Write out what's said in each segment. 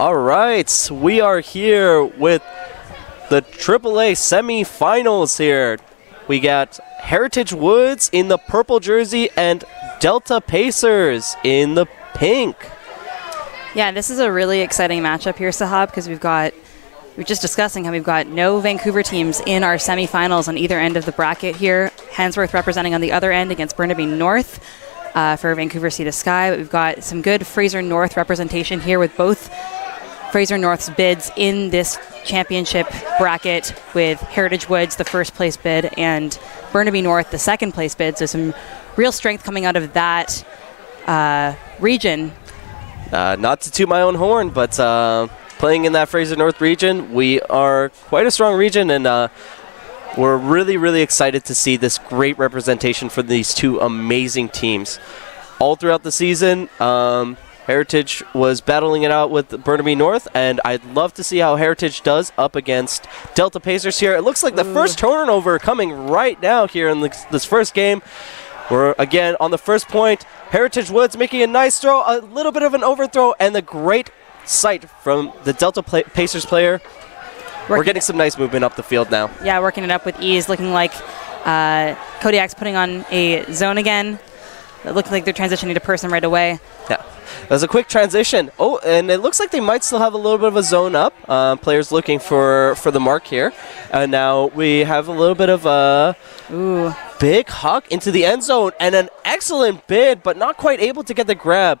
All right, we are here with the AAA semifinals here. We got Heritage Woods in the purple jersey and Delta Pacers in the pink. Yeah, this is a really exciting matchup here, Sahab, because we're just discussing how we've got no Vancouver teams in our semifinals on either end of the bracket here. Handsworth representing on the other end against Burnaby North for Vancouver Sea to Sky. But we've got some good Fraser North representation here with both Fraser North's bids in this championship bracket, with Heritage Woods, the first place bid, and Burnaby North, the second place bid. So some real strength coming out of that region. Not to toot my own horn, but playing in that Fraser North region, we are quite a strong region, and we're really, really excited to see this great representation for these two amazing teams. All throughout the season, Heritage was battling it out with Burnaby North, and I'd love to see how Heritage does up against Delta Pacers here. It looks like the first turnover coming right now here in this first game. We're, again, on the first point. Heritage Woods making a nice throw, a little bit of an overthrow, and the great sight from the Delta Pacers player. We're getting some nice movement up the field now. Yeah, working it up with ease, looking like Kodiak's putting on a zone again. It looks like they're transitioning to person right away. Yeah. That was a quick transition. Oh, and it looks like they might still have a little bit of a zone up. Players looking for the mark here. And now we have a little bit of a big huck into the end zone. And an excellent bid, but not quite able to get the grab.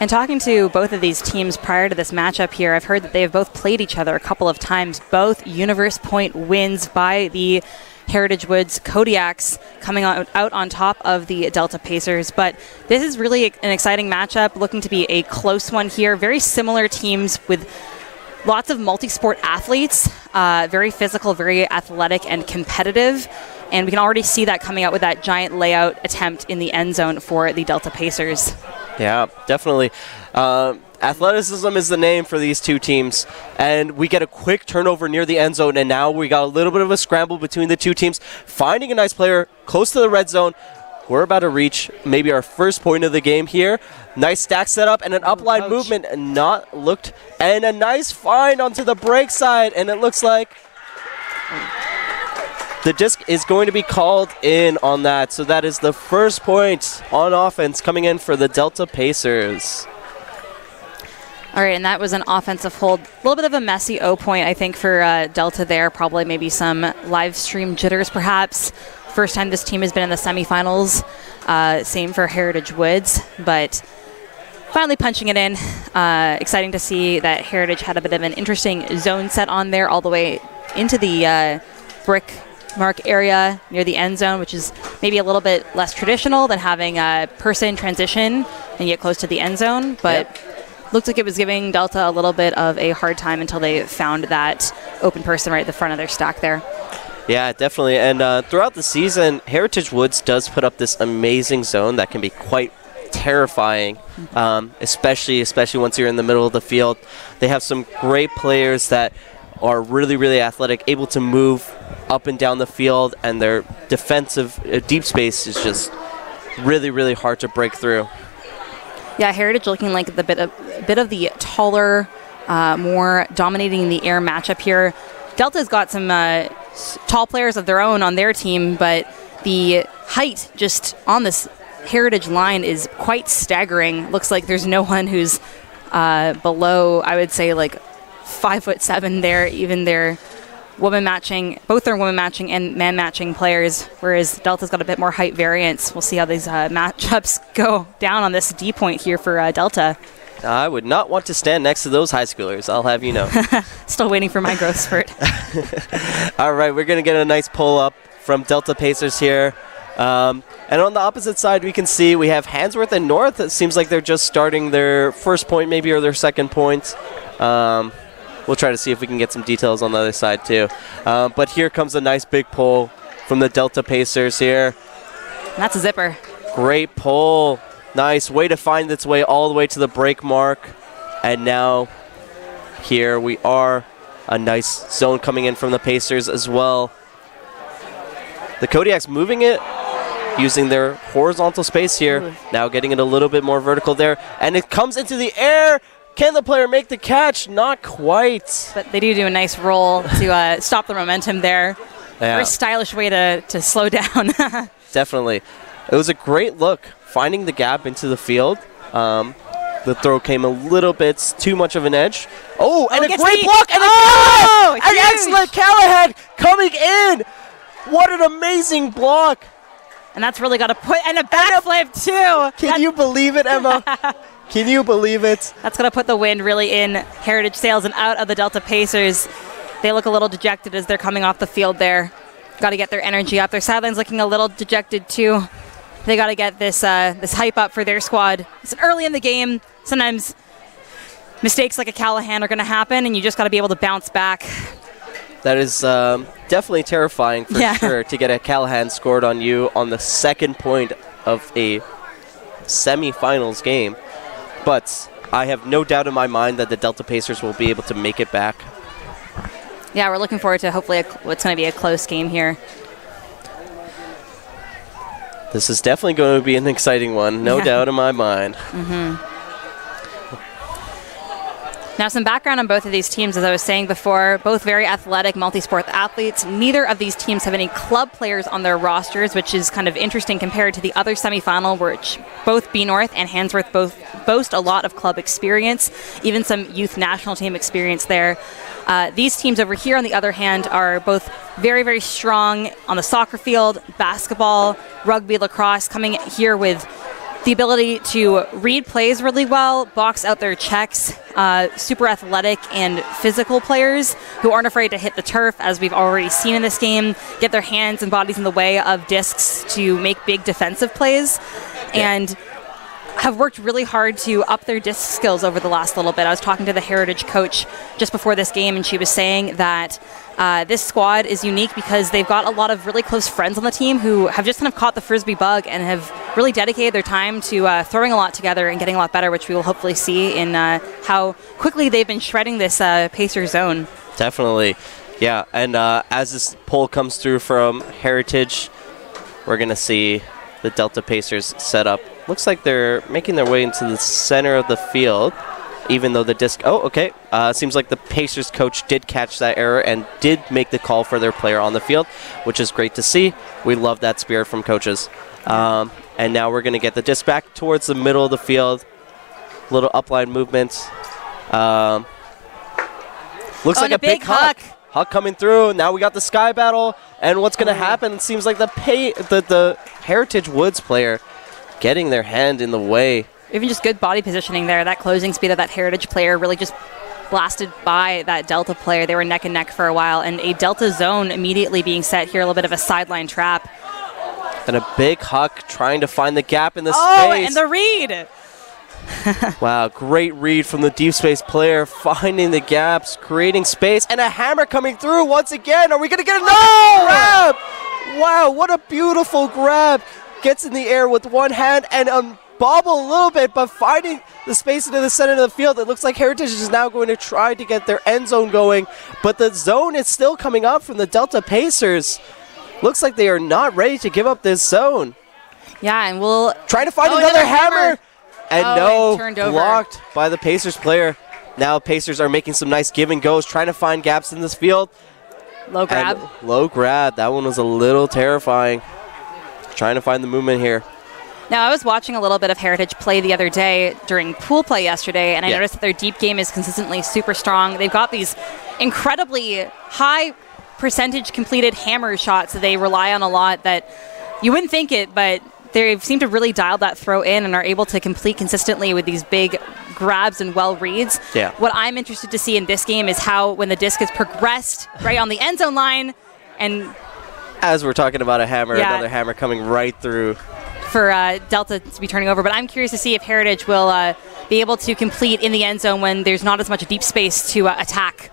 And talking to both of these teams prior to this matchup here, I've heard that they have both played each other a couple of times. Both Universe Point wins by the Heritage Woods Kodiaks, coming out on top of the Delta Pacers. But this is really an exciting matchup, looking to be a close one here. Very similar teams with lots of multi-sport athletes, very physical, very athletic and competitive. And we can already see that coming out with that giant layout attempt in the end zone for the Delta Pacers. Yeah, definitely. Athleticism is the name for these two teams, and we get a quick turnover near the end zone, and now we got a little bit of a scramble between the two teams, finding a nice player close to the red zone. We're about to reach maybe our first point of the game here. Nice stack setup and an upline movement, and a nice find onto the break side, and it looks like the disc is going to be called in on that. So that is the first point on offense coming in for the Delta Pacers. All right, and that was an offensive hold. A little bit of a messy O point, I think, for Delta there. Probably maybe some live stream jitters, perhaps. First time this team has been in the semifinals. Same for Heritage Woods, but finally punching it in. Exciting to see that Heritage had a bit of an interesting zone set on there all the way into the brick mark area near the end zone, which is maybe a little bit less traditional than having a person transition and get close to the end zone, but looked like it was giving Delta a little bit of a hard time until they found that open person right at the front of their stack there. Yeah, definitely. And throughout the season, Heritage Woods does put up this amazing zone that can be quite terrifying, especially once you're in the middle of the field. They have some great players that are really, really athletic, able to move up and down the field, and their defensive deep space is just really, really hard to break through. Yeah, Heritage looking like a bit of the taller, more dominating the air matchup here. Delta's got some tall players of their own on their team, but the height just on this Heritage line is quite staggering. Looks like there's no one who's below, I would say, like 5'7" there. Even their woman matching, both their woman matching and man matching players, whereas Delta's got a bit more height variance. We'll see how these matchups go down on this D point here for Delta. I would not want to stand next to those high schoolers, I'll have you know. Still waiting for my growth spurt. All right, we're going to get a nice pull up from Delta Pacers here. And on the opposite side, we can see we have Handsworth and North. It seems like they're just starting their first point maybe, or their second point. We'll try to see if we can get some details on the other side too. But here comes a nice big pull from the Delta Pacers here. And that's a zipper. Great pull. Nice way to find its way all the way to the break mark. And now here we are. A nice zone coming in from the Pacers as well. The Kodiaks moving it, using their horizontal space here. Now getting it a little bit more vertical there. And it comes into the air. Can the player make the catch? Not quite. But they do a nice roll to stop the momentum there. Yeah. Very stylish way to slow down. Definitely. It was a great look, finding the gap into the field. The throw came a little bit too much of an edge. Oh, and a great block! And an excellent Callahan coming in! What an amazing block! And that's really got to put, and a backflip too! Can you believe it, Emma? Can you believe it? That's going to put the wind really in Heritage sails and out of the Delta Pacers. They look a little dejected as they're coming off the field there. Got to get their energy up. Their sideline's looking a little dejected too. They got to get this hype up for their squad. It's early in the game. Sometimes mistakes like a Callahan are going to happen, and you just got to be able to bounce back. That is definitely terrifying for sure, to get a Callahan scored on you on the second point of a semifinals game. But I have no doubt in my mind that the Delta Pacers will be able to make it back. Yeah, we're looking forward to hopefully what's going to be a close game here. This is definitely going to be an exciting one, no doubt in my mind. Mm-hmm. Now, some background on both of these teams, as I was saying before, both very athletic, multi-sport athletes. Neither of these teams have any club players on their rosters, which is kind of interesting compared to the other semifinal, which both B North and Handsworth both boast a lot of club experience, even some youth national team experience there. These teams over here, on the other hand, are both very, very strong on the soccer field, basketball, rugby, lacrosse, coming here with the ability to read plays really well, box out their checks, super athletic and physical players who aren't afraid to hit the turf, as we've already seen in this game, get their hands and bodies in the way of discs to make big defensive plays, and have worked really hard to up their disc skills over the last little bit. I was talking to the Heritage coach just before this game, and she was saying that this squad is unique because they've got a lot of really close friends on the team who have just kind of caught the Frisbee bug and have really dedicated their time to throwing a lot together and getting a lot better, which we will hopefully see in how quickly they've been shredding this Pacer zone. Definitely. Yeah, and as this poll comes through from Heritage, we're going to see the Delta Pacers set up. Looks like they're making their way into the center of the field, even though the disc... Oh, okay. Seems like the Pacers coach did catch that error and did make the call for their player on the field, which is great to see. We love that spirit from coaches. And now we're going to get the disc back towards the middle of the field. Little upline movement. Looks like a big huck. Huck coming through. Now we got the sky battle. And what's going to happen? It seems like the Heritage Woods player getting their hand in the way. Even just good body positioning there. That closing speed of that Heritage player really just blasted by that Delta player. They were neck and neck for a while. And a Delta zone immediately being set here. A little bit of a sideline trap. And a big huck trying to find the gap in the space. Oh, and the read. Wow, great read from the deep space player, finding the gaps, creating space, and a hammer coming through once again. Are we going to get another grab? Wow, what a beautiful grab. Gets in the air with one hand and bobble a little bit, but finding the space into the center of the field. It looks like Heritage is now going to try to get their end zone going, but the zone is still coming up from the Delta Pacers. Looks like they are not ready to give up this zone. Yeah, and we'll... Trying to find another hammer. And blocked by the Pacers player. Now Pacers are making some nice give and goes, trying to find gaps in this field. Low grab. And low grab. That one was a little terrifying. Trying to find the movement here. Now, I was watching a little bit of Heritage play the other day during pool play yesterday, and I noticed that their deep game is consistently super strong. They've got these incredibly high percentage completed hammer shots that they rely on a lot that you wouldn't think it, but they seem to really dial that throw in and are able to complete consistently with these big grabs and well reads. Yeah. What I'm interested to see in this game is how when the disc is progressed right on the end zone line, and as we're talking about a hammer, another hammer coming right through. For Delta to be turning over, but I'm curious to see if Heritage will be able to complete in the end zone when there's not as much deep space to attack.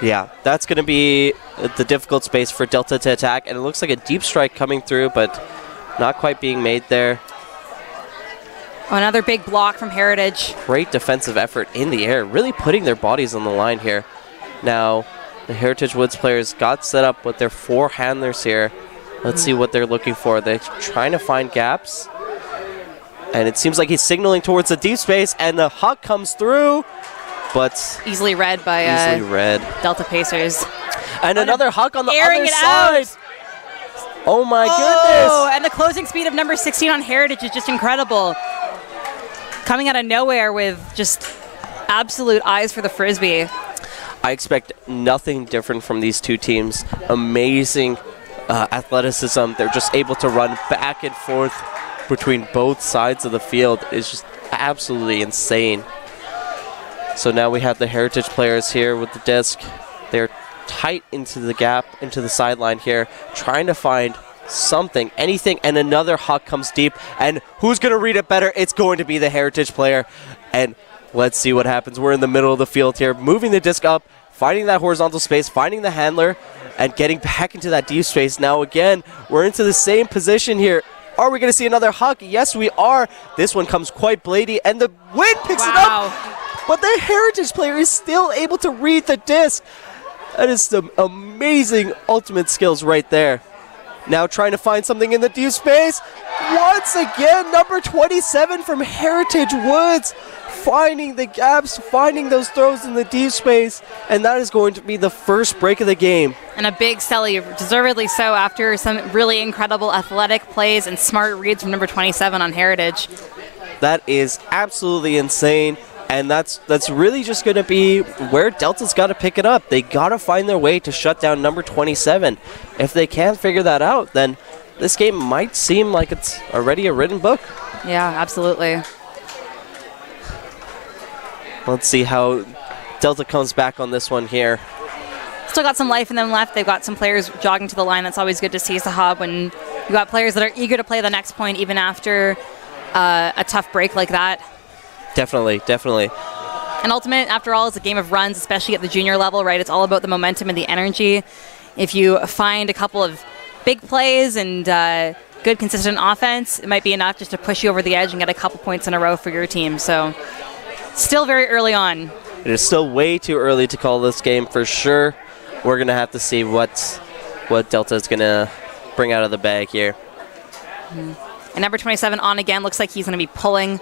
Yeah, that's going to be the difficult space for Delta to attack, and it looks like a deep strike coming through, but not quite being made there. Oh, another big block from Heritage. Great defensive effort in the air, really putting their bodies on the line here. Now, the Heritage Woods players got set up with their four handlers here. Let's see what they're looking for. They're trying to find gaps. And it seems like he's signaling towards the deep space, and the huck comes through, but easily read by Delta Pacers. And another huck on the other side. Out. Oh my goodness! And the closing speed of number 16 on Heritage is just incredible. Coming out of nowhere with just absolute eyes for the Frisbee. I expect nothing different from these two teams. Amazing athleticism. They're just able to run back and forth between both sides of the field. It's just absolutely insane. So now we have the Heritage players here with the disc. They're tight into the gap, into the sideline here, trying to find something, anything, and another huck comes deep. And who's going to read it better? It's going to be the Heritage player. And let's see what happens. We're in the middle of the field here, moving the disc up, finding that horizontal space, finding the handler, and getting back into that deep space. Now again, we're into the same position here. Are we going to see another huck? Yes, we are. This one comes quite bladey, and the wind picks it up. But the Heritage player is still able to read the disc. That is some amazing ultimate skills right there. Now trying to find something in the deep space. Once again, number 27 from Heritage Woods, finding the gaps, finding those throws in the deep space, and that is going to be the first break of the game. And a big celly, deservedly so, after some really incredible athletic plays and smart reads from number 27 on Heritage. That is absolutely insane. And that's really just going to be where Delta's got to pick it up. They got to find their way to shut down number 27. If they can't figure that out, then this game might seem like it's already a written book. Yeah, absolutely. Let's see how Delta comes back on this one here. Still got some life in them left. They've got some players jogging to the line. That's always good to see, Sahab, when you've got players that are eager to play the next point even after a tough break like that. Definitely. And Ultimate, after all, is a game of runs, especially at the junior level, right? It's all about the momentum and the energy. If you find a couple of big plays and good, consistent offense, it might be enough just to push you over the edge and get a couple points in a row for your team. So, still very early on. It is still way too early to call this game for sure. We're going to have to see what Delta is going to bring out of the bag here. And number 27 on again. Looks like he's going to be pulling.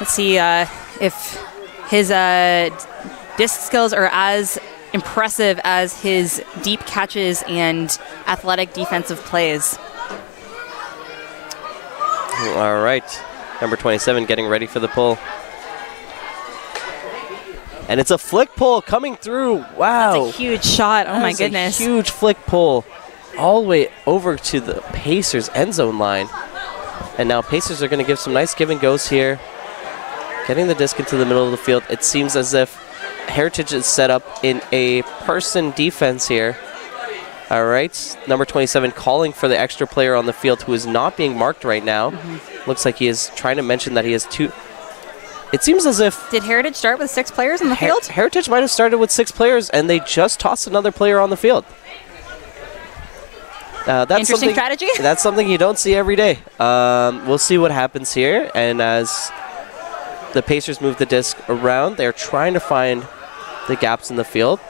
Let's see if his disc skills are as impressive as his deep catches and athletic defensive plays. All right. Number 27 getting ready for the pull. And it's a flick pull coming through. Wow. That's a huge shot. Oh, my goodness. A huge flick pull all the way over to the Pacers end zone line. And now Pacers are going to give some nice give and goes here. Getting the disc into the middle of the field. It seems as if Heritage is set up in a person defense here. All right. Number 27 calling for the extra player on the field who is not being marked right now. Looks like he is trying to mention that he has two. It seems as if... Did Heritage start with 6 players on the field? Heritage might have started with 6 players, and they just tossed another player on the field. That's interesting strategy. That's something you don't see every day. We'll see what happens here. And as the Pacers move the disc around, they're trying to find the gaps in the field,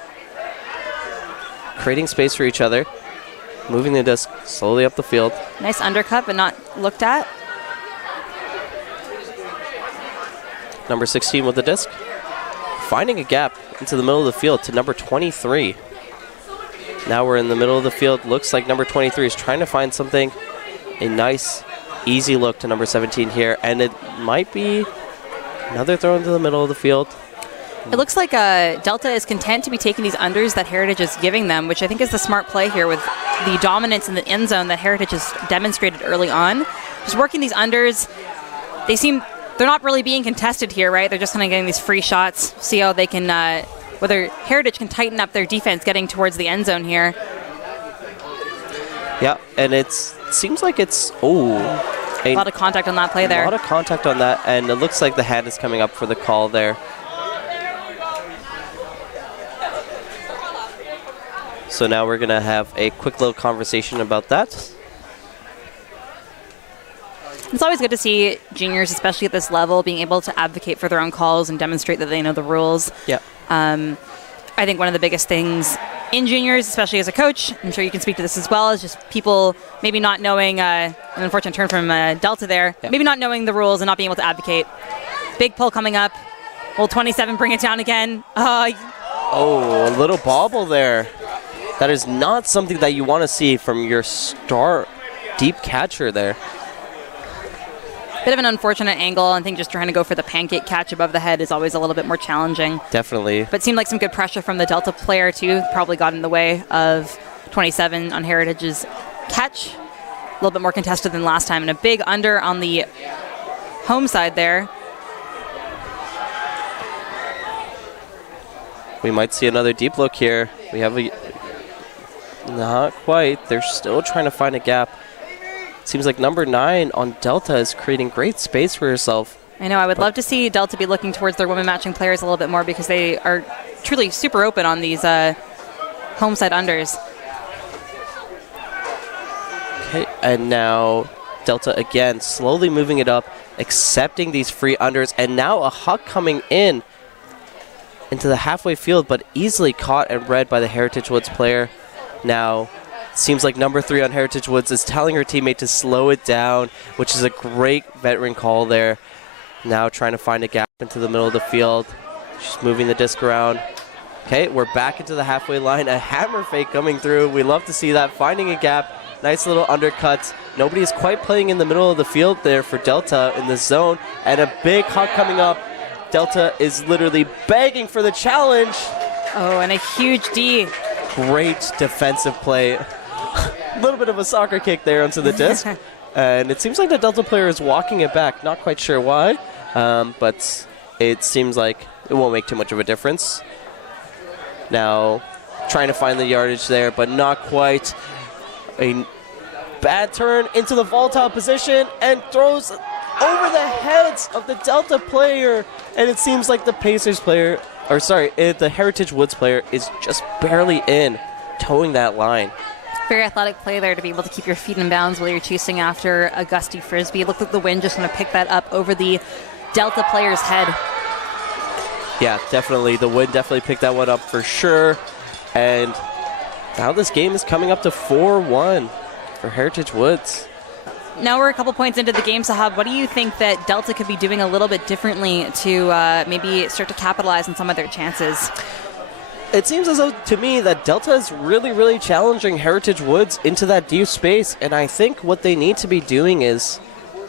creating space for each other, moving the disc slowly up the field. Nice undercut, but not looked at. Number 16 with the disc, finding a gap into the middle of the field to number 23. Now we're in the middle of the field. Looks like number 23 is trying to find something. A nice, easy look to number 17 here, and it might be another throw into the middle of the field. It looks like Delta is content to be taking these unders that Heritage is giving them, which I think is the smart play here with the dominance in the end zone that Heritage has demonstrated early on. Just working these unders, they're not really being contested here, right? They're just kind of getting these free shots. See how they can, whether Heritage can tighten up their defense getting towards the end zone here. Yeah, and it seems like it's, a lot of contact on that play there. A lot of contact on that, and it looks like the hand is coming up for the call there. So now we're going to have a quick little conversation about that. It's always good to see juniors, especially at this level, being able to advocate for their own calls and demonstrate that they know the rules. Yeah. I think one of the biggest things in juniors, especially as a coach, I'm sure you can speak to this as well, is just people maybe not knowing, an unfortunate turn from Delta there, maybe not knowing the rules and not being able to advocate. Big pull coming up. Will 27 bring it down again? Oh, a little bobble there. That is not something that you want to see from your star deep catcher there. Bit of an unfortunate angle. I think just trying to go for the pancake catch above the head is always a little bit more challenging. Definitely. But it seemed like some good pressure from the Delta player, too. Probably got in the way of 27 on Heritage's catch. A little bit more contested than last time. And a big under on the home side there. We might see another deep look here. We have a... Not quite. They're still trying to find a gap. Seems like number 9 on Delta is creating great space for herself. I know. I would love to see Delta be looking towards their women matching players a little bit more because they are truly super open on these home side unders. Okay, and now Delta again slowly moving it up, accepting these free unders, and now a huck coming in into the halfway field, but easily caught and read by the Heritage Woods player. Now, seems like number 3 on Heritage Woods is telling her teammate to slow it down, which is a great veteran call there. Now trying to find a gap into the middle of the field. She's moving the disc around. Okay, we're back into the halfway line. A hammer fake coming through. We love to see that. Finding a gap. Nice little undercut. Nobody is quite playing in the middle of the field there for Delta in this zone. And a big huck coming up. Delta is literally begging for the challenge. Oh, and a huge D. Great defensive play. A little bit of a soccer kick there onto the disc. And it seems like the Delta player is walking it back. Not quite sure why, but it seems like it won't make too much of a difference. Now, trying to find the yardage there, but not quite. A bad turn into the volatile position and throws over the heads of the Delta player. And it seems like the Pacers player, or sorry, the Heritage Woods player is just barely in, towing that line. Very athletic play there to be able to keep your feet in bounds while you're chasing after a gusty frisbee. It looked like the wind just going to pick that up over the Delta player's head. Yeah, definitely. The wind definitely picked that one up for sure. And now this game is coming up to 4-1 for Heritage Woods. Now we're a couple points into the game, Sahab. What do you think that Delta could be doing a little bit differently to maybe start to capitalize on some of their chances? It seems as though, to me, that Delta is really, really challenging Heritage Woods into that deep space. And I think what they need to be doing is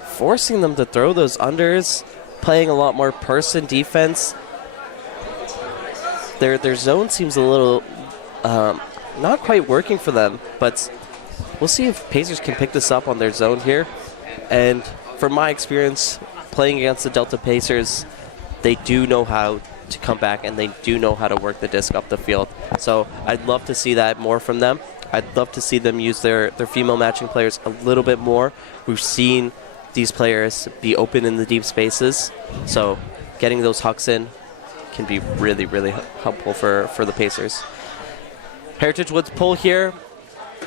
forcing them to throw those unders, playing a lot more person defense. Their zone seems a little not quite working for them, but we'll see if Pacers can pick this up on their zone here. And from my experience playing against the Delta Pacers, they do know how to come back and they do know how to work the disc up the field. So I'd love to see that more from them. I'd love to see them use their female matching players a little bit more. We've seen these players be open in the deep spaces, so getting those hucks in can be really, really helpful for the Pacers. Heritage Woods pull here.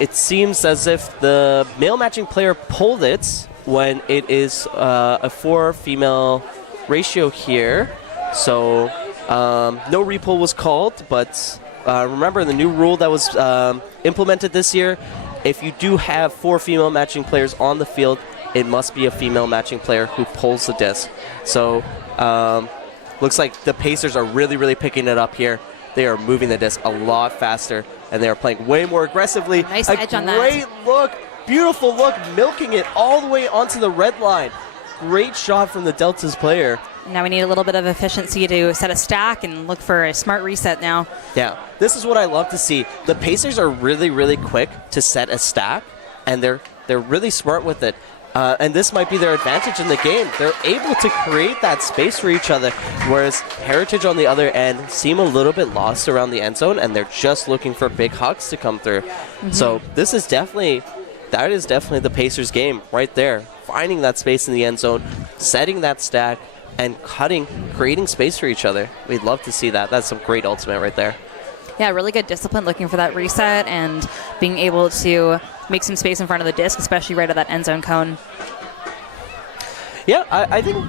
It seems as if the male matching player pulled it when it is a 4 female ratio here. So no repull was called, but remember the new rule that was implemented this year, if you do have 4 female matching players on the field, it must be a female matching player who pulls the disc. So looks like the Pacers are really, really picking it up here. They are moving the disc a lot faster, and they are playing way more aggressively. Nice edge on that. Great look, beautiful look, milking it all the way onto the red line. Great shot from the Delta's player. Now we need a little bit of efficiency to set a stack and look for a smart reset now. Yeah, this is what I love to see. The Pacers are really, really quick to set a stack, and they're really smart with it. And this might be their advantage in the game. They're able to create that space for each other, whereas Heritage on the other end seem a little bit lost around the end zone, and they're just looking for big hucks to come through. Mm-hmm. So that is definitely the Pacers game right there. Finding that space in the end zone, setting that stack, and creating space for each other. We'd love to see that. That's some great ultimate right there. Yeah, really good discipline, looking for that reset and being able to make some space in front of the disc, especially right at that end zone cone. Yeah, I think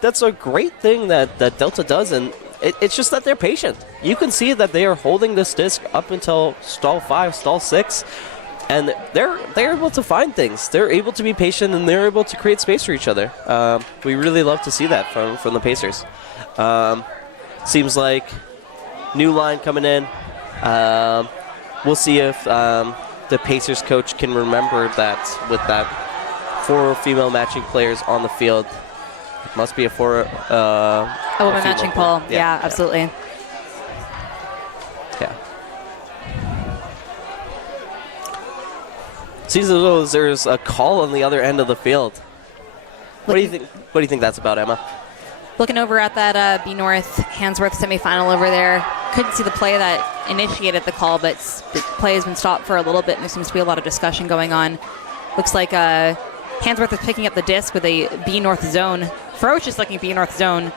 that's a great thing that Delta does, and It's just that they're patient. You can see that they are holding this disc up until stall 5, stall 6, and they're able to find things. They're able to be patient, and they're able to create space for each other. We really love to see that from the Pacers. Seems like new line coming in. We'll see if the Pacers coach can remember that with that 4 female matching players on the field. It must be a woman matching pole. Yeah, absolutely. Yeah. Seems as though there's a call on the other end of the field. What do you think? What do you think that's about, Emma? Looking over at that B North Handsworth semifinal over there, couldn't see the play that initiated the call, but the play has been stopped for a little bit, and there seems to be a lot of discussion going on. Looks like Handsworth is picking up the disc with a B North zone, ferocious looking B North zone,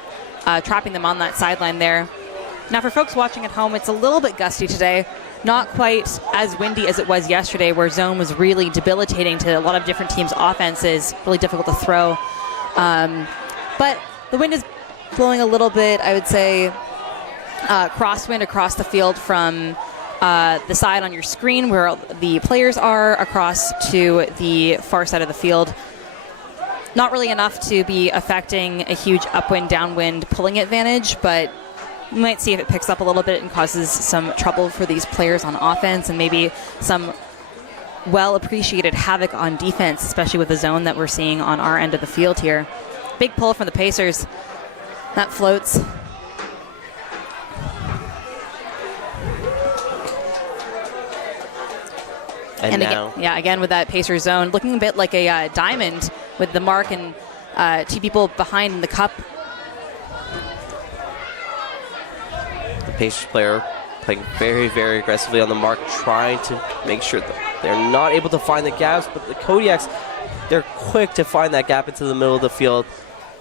trapping them on that sideline there. Now for folks watching at home, it's a little bit gusty today. Not quite as windy as it was yesterday, where zone was really debilitating to a lot of different teams' offenses, really difficult to throw. But the wind is blowing a little bit, I would say, crosswind across the field from the side on your screen where the players are across to the far side of the field. Not really enough to be affecting a huge upwind, downwind pulling advantage, but we might see if it picks up a little bit and causes some trouble for these players on offense and maybe some well-appreciated havoc on defense, especially with the zone that we're seeing on our end of the field here. Big pull from the Pacers. That floats. And now. Again with that Pacers zone, looking a bit like a diamond with the mark and 2 people behind the cup. The Pacers player playing very, very aggressively on the mark, trying to make sure that they're not able to find the gaps, but the Kodiaks, they're quick to find that gap into the middle of the field,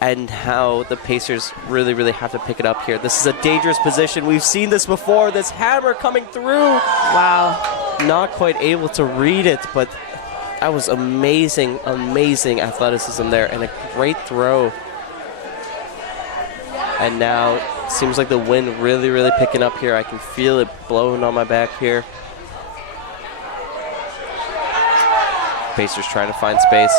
and how the Pacers really, really have to pick it up here. This is a dangerous position. We've seen this before. This hammer coming through. Wow. Not quite able to read it, but that was amazing, amazing athleticism there, and a great throw. And now it seems like the wind really, really picking up here. I can feel it blowing on my back here. Pacers trying to find space.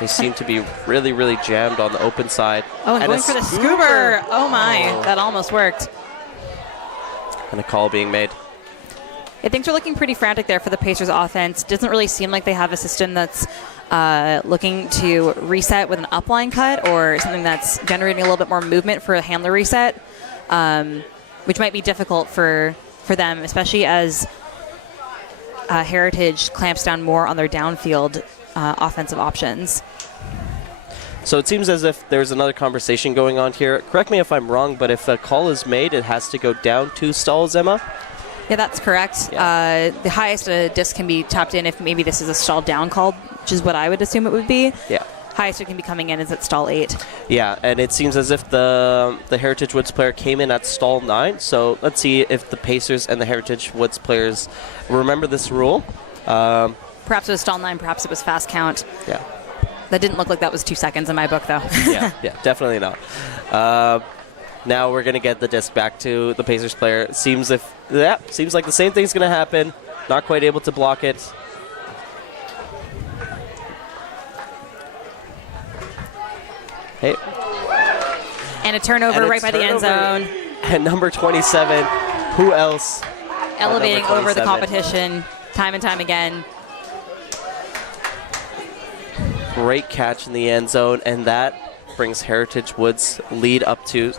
They seem to be really, really jammed on the open side. Oh, and going for the scuba. Oh, my. That almost worked. And a call being made. Yeah, things are looking pretty frantic there for the Pacers offense. Doesn't really seem like they have a system that's looking to reset with an upline cut or something that's generating a little bit more movement for a handler reset, which might be difficult for them, especially as Heritage clamps down more on their downfield offensive options. So it seems as if there's another conversation going on here. Correct me if I'm wrong, but if a call is made, it has to go down 2 stalls, Emma? Yeah, that's correct. Yeah. The highest a disc can be tapped in if maybe this is a stall down call, which is what I would assume it would be. Yeah. Highest it can be coming in is at stall 8. Yeah, and it seems as if the Heritage Woods player came in at stall 9. So let's see if the Pacers and the Heritage Woods players remember this rule. Perhaps it was stall 9, perhaps it was fast count. Yeah. That didn't look like that was 2 seconds in my book, though. yeah, definitely not. Now we're going to get the disc back to the Pacers player. Seems like the same thing's going to happen. Not quite able to block it. Hey. And a turnover right by the end zone. And number 27, who else? Elevating over the competition time and time again. Great catch in the end zone, and that brings Heritage Woods lead up to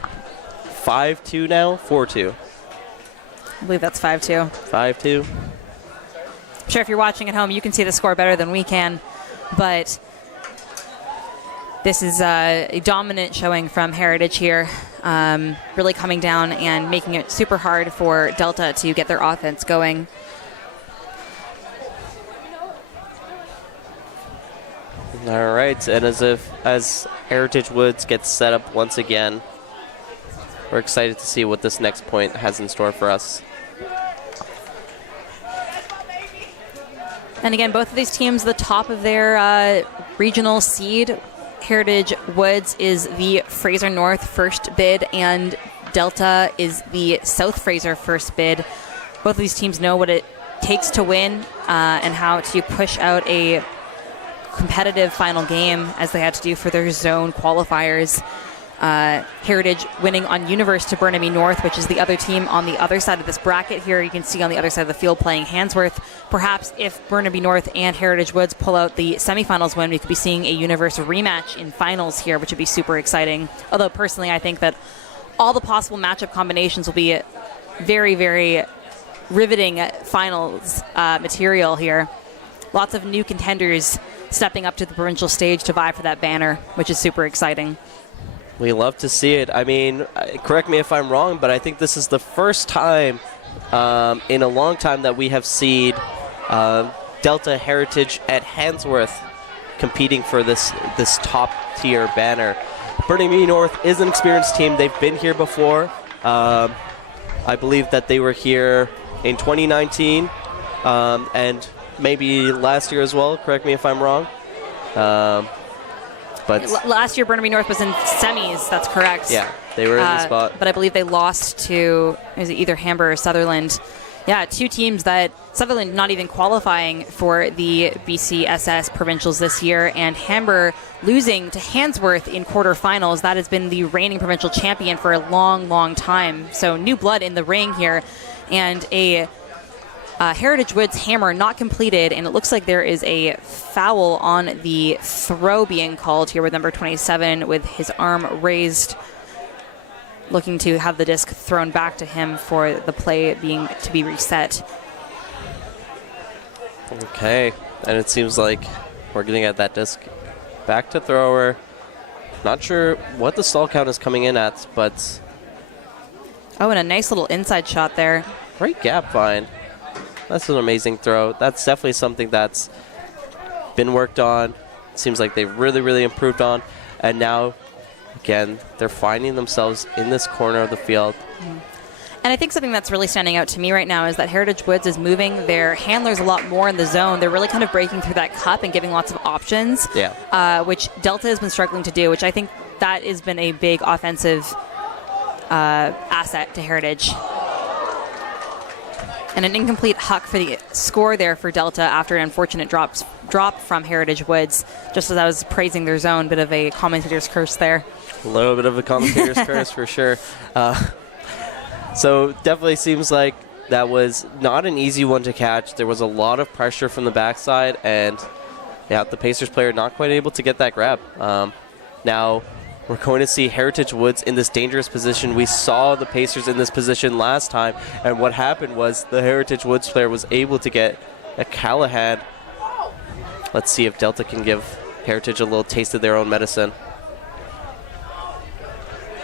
5-2 now, 4-2. I believe that's 5-2. 5-2. I'm sure if you're watching at home, you can see the score better than we can, but this is a dominant showing from Heritage here, really coming down and making it super hard for Delta to get their offense going. All right, and as Heritage Woods gets set up once again, we're excited to see what this next point has in store for us. And again, both of these teams, the top of their regional seed. Heritage Woods is the Fraser North first bid, and Delta is the South Fraser first bid. Both of these teams know what it takes to win and how to push out a competitive final game, as they had to do for their zone qualifiers. Heritage winning on Universe to Burnaby North, which is the other team on the other side of this bracket here. You can see on the other side of the field playing Handsworth. Perhaps if Burnaby North and Heritage Woods pull out the semifinals win, we could be seeing a Universe rematch in finals here, which would be super exciting. Although personally, I think that all the possible matchup combinations will be very, very riveting finals material here. Lots of new contenders stepping up to the provincial stage to vie for that banner, which is super exciting. We love to see it. I mean, correct me if I'm wrong, but I think this is the first time in a long time that we have seen Delta Heritage at Handsworth competing for this top-tier banner. Burnaby North is an experienced team. They've been here before. I believe that they were here in 2019 and maybe last year as well. Correct me if I'm wrong. But last year, Burnaby North was in semis. That's correct. Yeah, they were in the spot. But I believe they lost to either Hamber or Sutherland. Yeah, two teams that Sutherland not even qualifying for the BCSS provincials this year, and Hamber losing to Handsworth in quarterfinals. That has been the reigning provincial champion for a long, long time. So new blood in the ring here, and a Heritage Woods hammer not completed, and it looks like there is a foul on the throw being called here with number 27 with his arm raised, looking to have the disc thrown back to him for the play to be reset. Okay, and it seems like we're going to get that disc back to thrower. Not sure what the stall count is coming in at, but... Oh, and a nice little inside shot there. Great gap find. That's an amazing throw. That's definitely something that's been worked on. Seems like they've really, really improved on. And now, again, they're finding themselves in this corner of the field. And I think something that's really standing out to me right now is that Heritage Woods is moving their handlers a lot more in the zone. They're really kind of breaking through that cup and giving lots of options, which Delta has been struggling to do, which I think that has been a big offensive asset to Heritage. And an incomplete huck for the score there for Delta after an unfortunate drop from Heritage Woods. Just as I was praising their zone, bit of a commentator's curse there. A little bit of a commentator's curse for sure. So definitely seems like that was not an easy one to catch. There was a lot of pressure from the backside, and the Pacers player not quite able to get that grab. Now we're going to see Heritage Woods in this dangerous position. We saw the Pacers in this position last time, and what happened was the Heritage Woods player was able to get a Callahan. Let's see if Delta can give Heritage a little taste of their own medicine.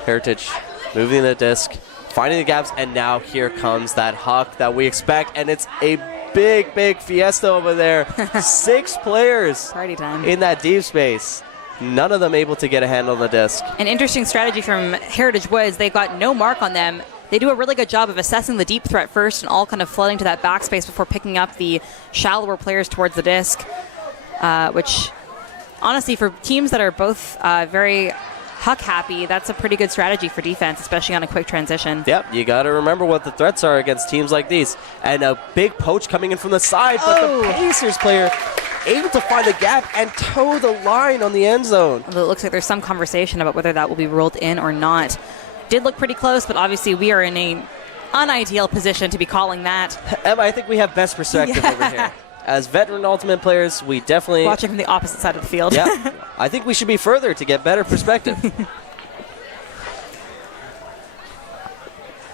Heritage moving the disc, finding the gaps, and now here comes that huck that we expect, and it's a big, big fiesta over there. 6 players Party time in that deep space. None of them able to get a hand on the disc. An interesting strategy from Heritage Woods. They got no mark on them. They do a really good job of assessing the deep threat first and all kind of flooding to that backspace before picking up the shallower players towards the disc, which honestly for teams that are both very huck happy, that's a pretty good strategy for defense, especially on a quick transition. Yep, you got to remember what the threats are against teams like these. And a big poach coming in from the side, but the Pacers player able to find a gap and toe the line on the end zone. Although it looks like there's some conversation about whether that will be ruled in or not. Did look pretty close, but obviously we are in an unideal position to be calling that. Emma, I think we have best perspective over here. As veteran Ultimate players, we definitely... Watching from the opposite side of the field. Yeah, I think we should be further to get better perspective.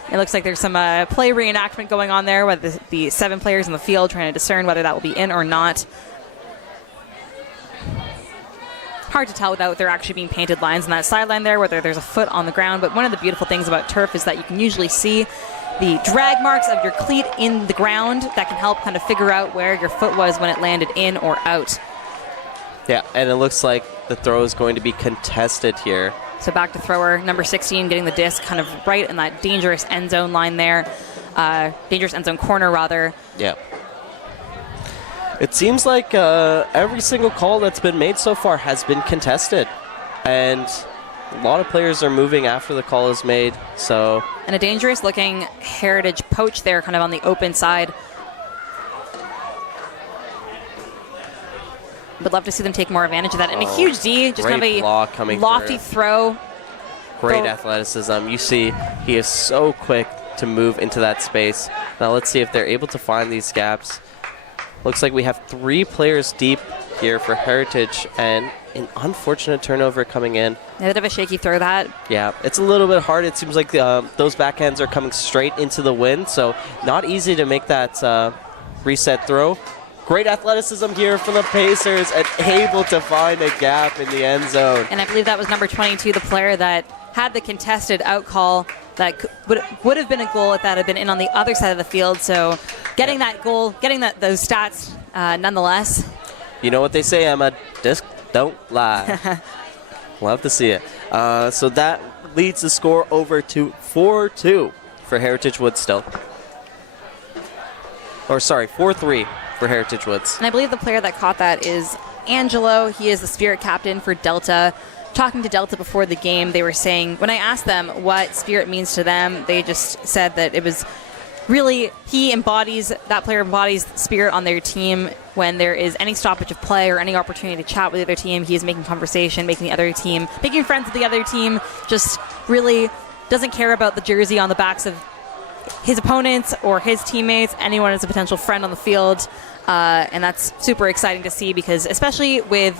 It looks like there's some play reenactment going on there with the 7 players in the field trying to discern whether that will be in or not. Hard to tell without there actually being painted lines on that sideline there, whether there's a foot on the ground. But one of the beautiful things about turf is that you can usually see the drag marks of your cleat in the ground that can help kind of figure out where your foot was when it landed in or out. Yeah, and it looks like the throw is going to be contested here. So back to thrower, number 16, getting the disc kind of right in that dangerous end zone line there. Dangerous end zone corner, rather. Yeah. It seems like every single call that's been made so far has been contested. And a lot of players are moving after the call is made. So, and a dangerous-looking Heritage poach there, kind of on the open side. Would love to see them take more advantage of that. And a huge D, just kind of a lofty throw. Great athleticism. You see he is so quick to move into that space. Now let's see if they're able to find these gaps. Looks like we have 3 players deep here for Heritage, and an unfortunate turnover coming in. A bit of a shaky throw that. Yeah, it's a little bit hard. It seems like those backhands are coming straight into the wind, so not easy to make that reset throw. Great athleticism here from the Pacers, and able to find a gap in the end zone. And I believe that was number 22, the player that had the contested out call that would have been a goal if that had been in on the other side of the field. So getting that goal, getting those stats nonetheless. You know what they say, Emma, disc don't lie. Love to see it. So that leads the score over to 4-2 for Heritage Woods still. Or sorry, 4-3 for Heritage Woods. And I believe the player that caught that is Angelo. He is the Spirit captain for Delta. Talking to Delta before the game, they were saying, when I asked them what Spirit means to them, they just said that it was really, that player embodies Spirit on their team. When there is any stoppage of play or any opportunity to chat with the other team, he is making conversation, making friends with the other team, just really doesn't care about the jersey on the backs of his opponents or his teammates. Anyone is a potential friend on the field, and that's super exciting to see, because especially with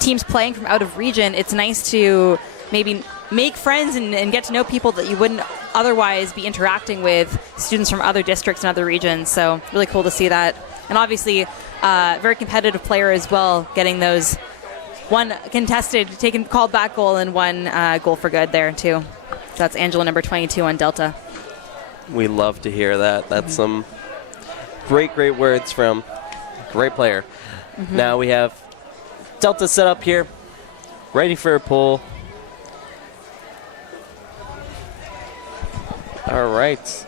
teams playing from out of region, it's nice to maybe make friends and get to know people that you wouldn't otherwise be interacting with, students from other districts and other regions. So really cool to see that. And obviously, very competitive player as well, getting those one contested, called back goal, and one goal for good there too. So that's Angela, number 22 on Delta. We love to hear that. That's some great words from a great player. Now we have Delta set up here, ready for a pull. All right.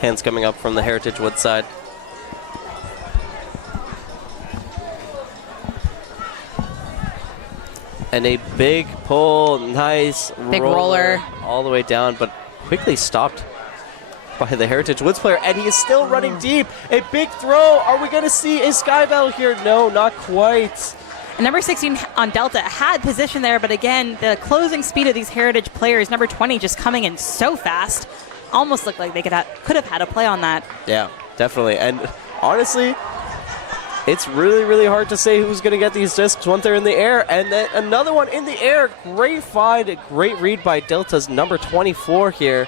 Hands coming up from the Heritage Wood side. And a big pull, nice big roller all the way down, but quickly stopped by the Heritage Woods player, and he is still running deep. A big throw. Are we going to see a Skybell here? No, not quite. And number 16 on Delta had position there, but again, the closing speed of these Heritage players, number 20 just coming in so fast, almost looked like they could have had a play on that. Yeah, definitely. And honestly, it's really hard to say who's going to get these discs once they're in the air. And then another one in the air. Great find, a great read by Delta's number 24 here.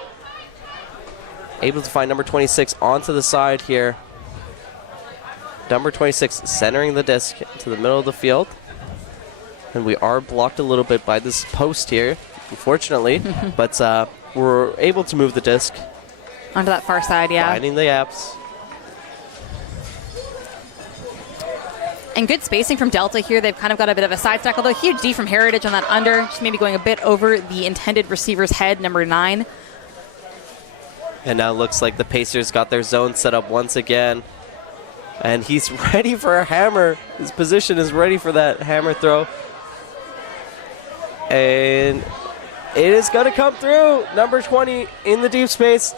Able to find number 26 onto the side here. Number 26 centering the disc to the middle of the field. And we are blocked a little bit by this post here, unfortunately. But we're able to move the disc. Onto that far side, yeah. Finding the apps. And good spacing from Delta here. They've kind of got a bit of a side stack, although huge D from Heritage on that under. Just maybe going a bit over the intended receiver's head, number 9. And now it looks like the Pacers got their zone set up once again. And he's ready for a hammer. His position is ready for that hammer throw. And it is going to come through. Number 20 in the deep space.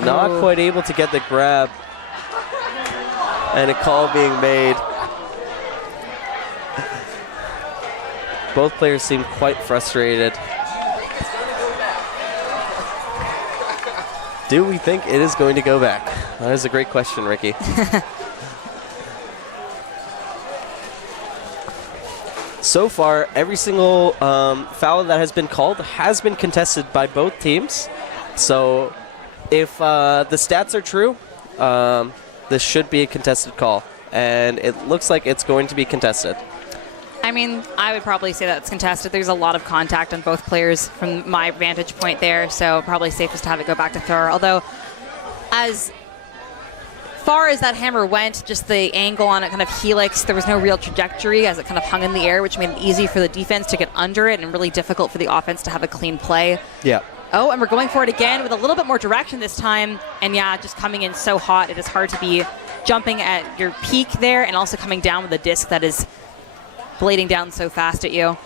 Not quite able to get the grab. And a call being made. Both players seem quite frustrated. Do we think it is going to go back? That is a great question, Ricky. So far, every single foul that has been called has been contested by both teams. So if the stats are true, this should be a contested call. And it looks like it's going to be contested. I mean, I would probably say that's contested. There's a lot of contact on both players from my vantage point there, so probably safest to have it go back to thrower. Although, as far as that hammer went, just the angle on it kind of helix, there was no real trajectory as it kind of hung in the air, which made it easy for the defense to get under it and really difficult for the offense to have a clean play. Yeah. Oh, and we're going for it again with a little bit more direction this time. And yeah, just coming in so hot. It is hard to be jumping at your peak there and also coming down with a disc that is blading down so fast at you.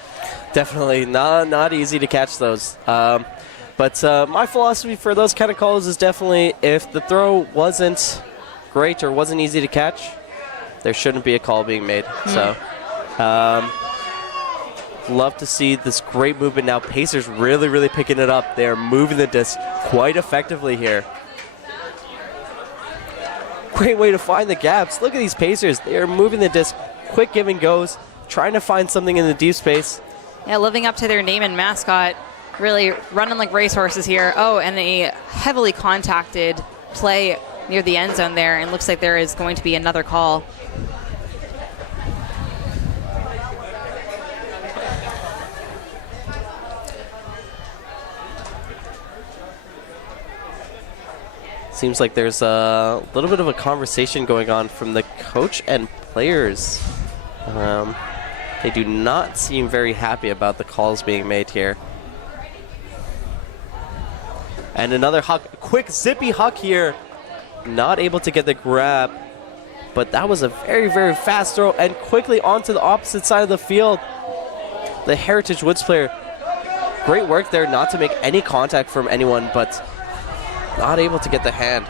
Definitely not easy to catch those. But my philosophy for those kind of calls is definitely if the throw wasn't great or wasn't easy to catch, there shouldn't be a call being made. So love to see this great movement now. Pacers really picking it up. They're moving the disc quite effectively here. Great way to find the gaps. Look at these Pacers. They are moving the disc, quick give and goes, trying to find something in the deep space. Yeah, living up to their name and mascot, really running like racehorses here. Oh, and a heavily contacted play near the end zone there, and looks like there is going to be another call. Seems like there's a little bit of a conversation going on from the coach and players. They do not seem very happy about the calls being made here. And another huck, quick zippy huck here. Not able to get the grab, but that was a very fast throw and quickly onto the opposite side of the field. The Heritage Woods player, great work there not to make any contact from anyone, but not able to get the hand.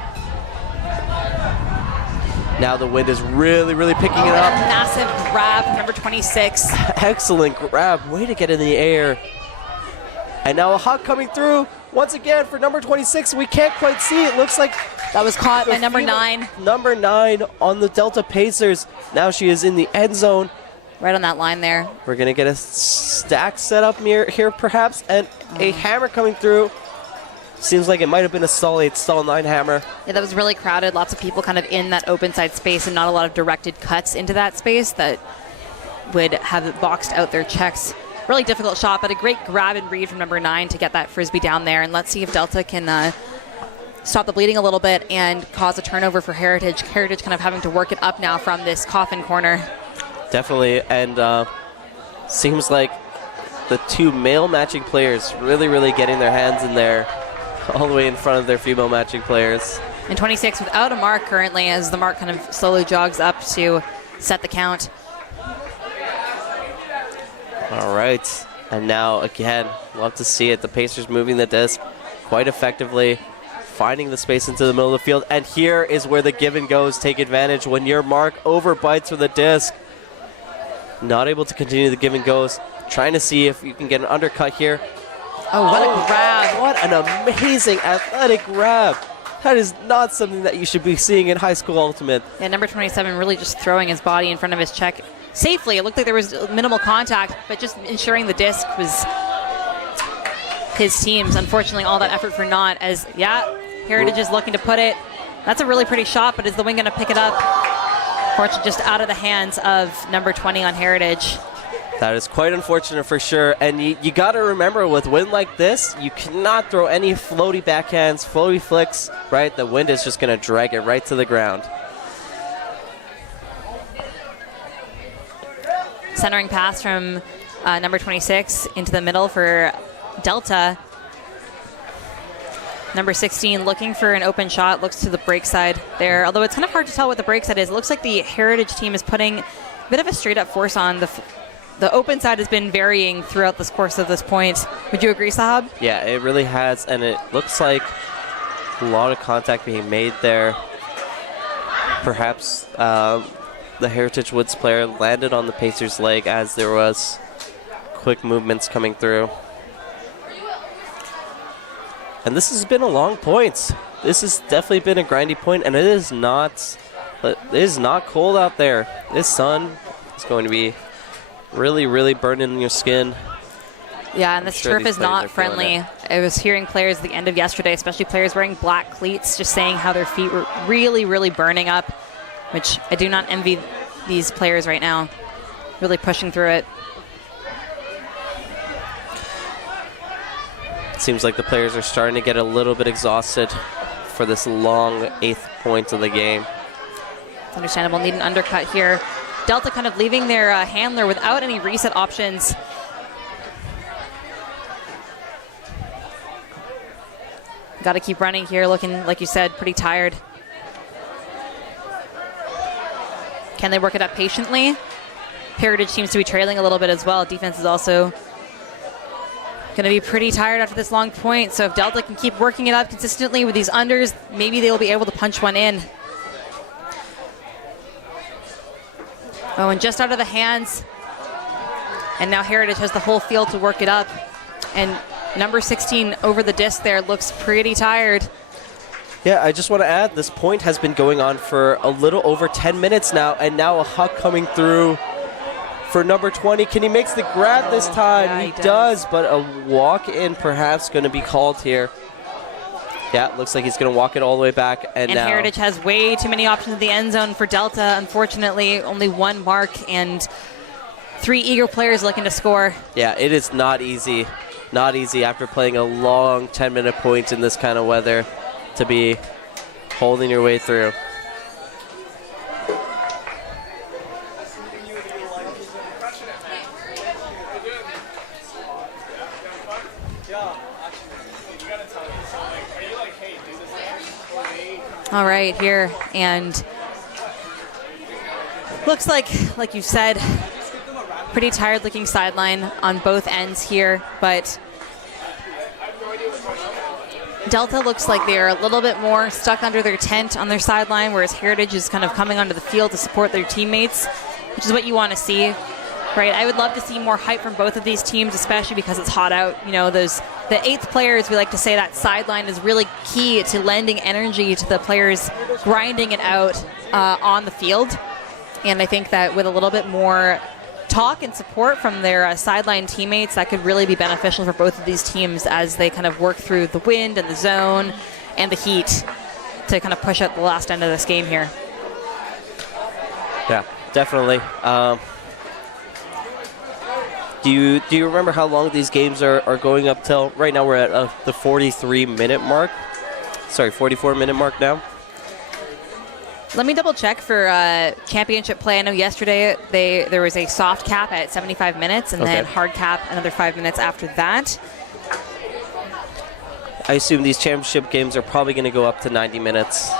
Now the wind is really picking it up. Massive grab from number 26. Excellent grab. Way to get in the air. And now a huck coming through once again for number 26. We can't quite see. It looks like that was caught by number 9. Number 9 on the Delta Pacers. Now she is in the end zone. Right on that line there. We're going to get a stack set up here perhaps, and a hammer coming through. Seems like it might have been a stall 8, stall 9 hammer. Yeah, that was really crowded. Lots of people kind of in that open side space and not a lot of directed cuts into that space that would have boxed out their checks. Really difficult shot, but a great grab and read from number 9 to get that frisbee down there. And let's see if Delta can stop the bleeding a little bit and cause a turnover for Heritage. Heritage kind of having to work it up now from this coffin corner. Definitely, and seems like the two male matching players really getting their hands in there all the way in front of their female matching players. And 26 without a mark currently as the mark kind of slowly jogs up to set the count. All right, and now again, love to see it. The Pacers moving the disc quite effectively, finding the space into the middle of the field. And here is where the give and goes take advantage when your mark overbites with the disc. Not able to continue the give and goes. Trying to see if you can get an undercut here. Oh, what a grab. What an amazing athletic grab. That is not something that you should be seeing in high school ultimate. Yeah, number 27 really just throwing his body in front of his check safely. It looked like there was minimal contact, but just ensuring the disc was his team's. Unfortunately, all that effort for naught as, Heritage is looking to put it. That's a really pretty shot, but is the wing going to pick it up? Fortunately, just out of the hands of number 20 on Heritage. That is quite unfortunate for sure. And you got to remember, with wind like this, you cannot throw any floaty backhands, floaty flicks, right? The wind is just going to drag it right to the ground. Centering pass from number 26 into the middle for Delta. Number 16 looking for an open shot, looks to the break side there. Although it's kind of hard to tell what the break side is. It looks like the Heritage team is putting a bit of a straight up force on. The open side has been varying throughout this course of this point. Would you agree, Sahab? Yeah, it really has, and it looks like a lot of contact being made there. Perhaps the Heritage Woods player landed on the Pacers' leg as there was quick movements coming through. And this has been a long point. This has definitely been a grindy point, and it is not cold out there. This sun is going to be really burning your skin. Yeah, and this turf is not friendly. I was hearing players at the end of yesterday, especially players wearing black cleats, just saying how their feet were really burning up, which I do not envy these players right now. Really pushing through it. Seems like the players are starting to get a little bit exhausted for this long 8th point of the game. It's understandable. Need an undercut here. Delta kind of leaving their handler without any reset options. Got to keep running here, looking, like you said, pretty tired. Can they work it up patiently? Heritage seems to be trailing a little bit as well. Defense is also going to be pretty tired after this long point. So if Delta can keep working it up consistently with these unders, maybe they'll be able to punch one in. Oh, and just out of the hands. And now Heritage has the whole field to work it up. And number 16 over the disc there looks pretty tired. Yeah, I just want to add, this point has been going on for a little over 10 minutes now, and now a huck coming through for number 20. Can he make the grab this time? Yeah, he does, but a walk-in perhaps going to be called here. Yeah, looks like he's going to walk it all the way back. And now Heritage has way too many options in the end zone for Delta. Unfortunately, only one mark and 3 eager players looking to score. Yeah, it is not easy. Not easy after playing a long 10-minute point in this kind of weather to be holding your way through. All right, here, and looks like you said, pretty tired-looking sideline on both ends here, but Delta looks like they're a little bit more stuck under their tent on their sideline, whereas Heritage is kind of coming onto the field to support their teammates, which is what you want to see, right? I would love to see more hype from both of these teams, especially because it's hot out. You know, the 8th players, we like to say that sideline is really key to lending energy to the players grinding it out on the field. And I think that with a little bit more talk and support from their sideline teammates, that could really be beneficial for both of these teams as they kind of work through the wind and the zone and the heat to kind of push out the last end of this game here. Yeah, definitely. Do you remember how long these games are going up till? Right now we're at the 43-minute mark. Sorry, 44-minute mark now. Let me double check for championship play. I know yesterday there was a soft cap at 75 minutes and then hard cap another 5 minutes after that. I assume these championship games are probably going to go up to 90 minutes.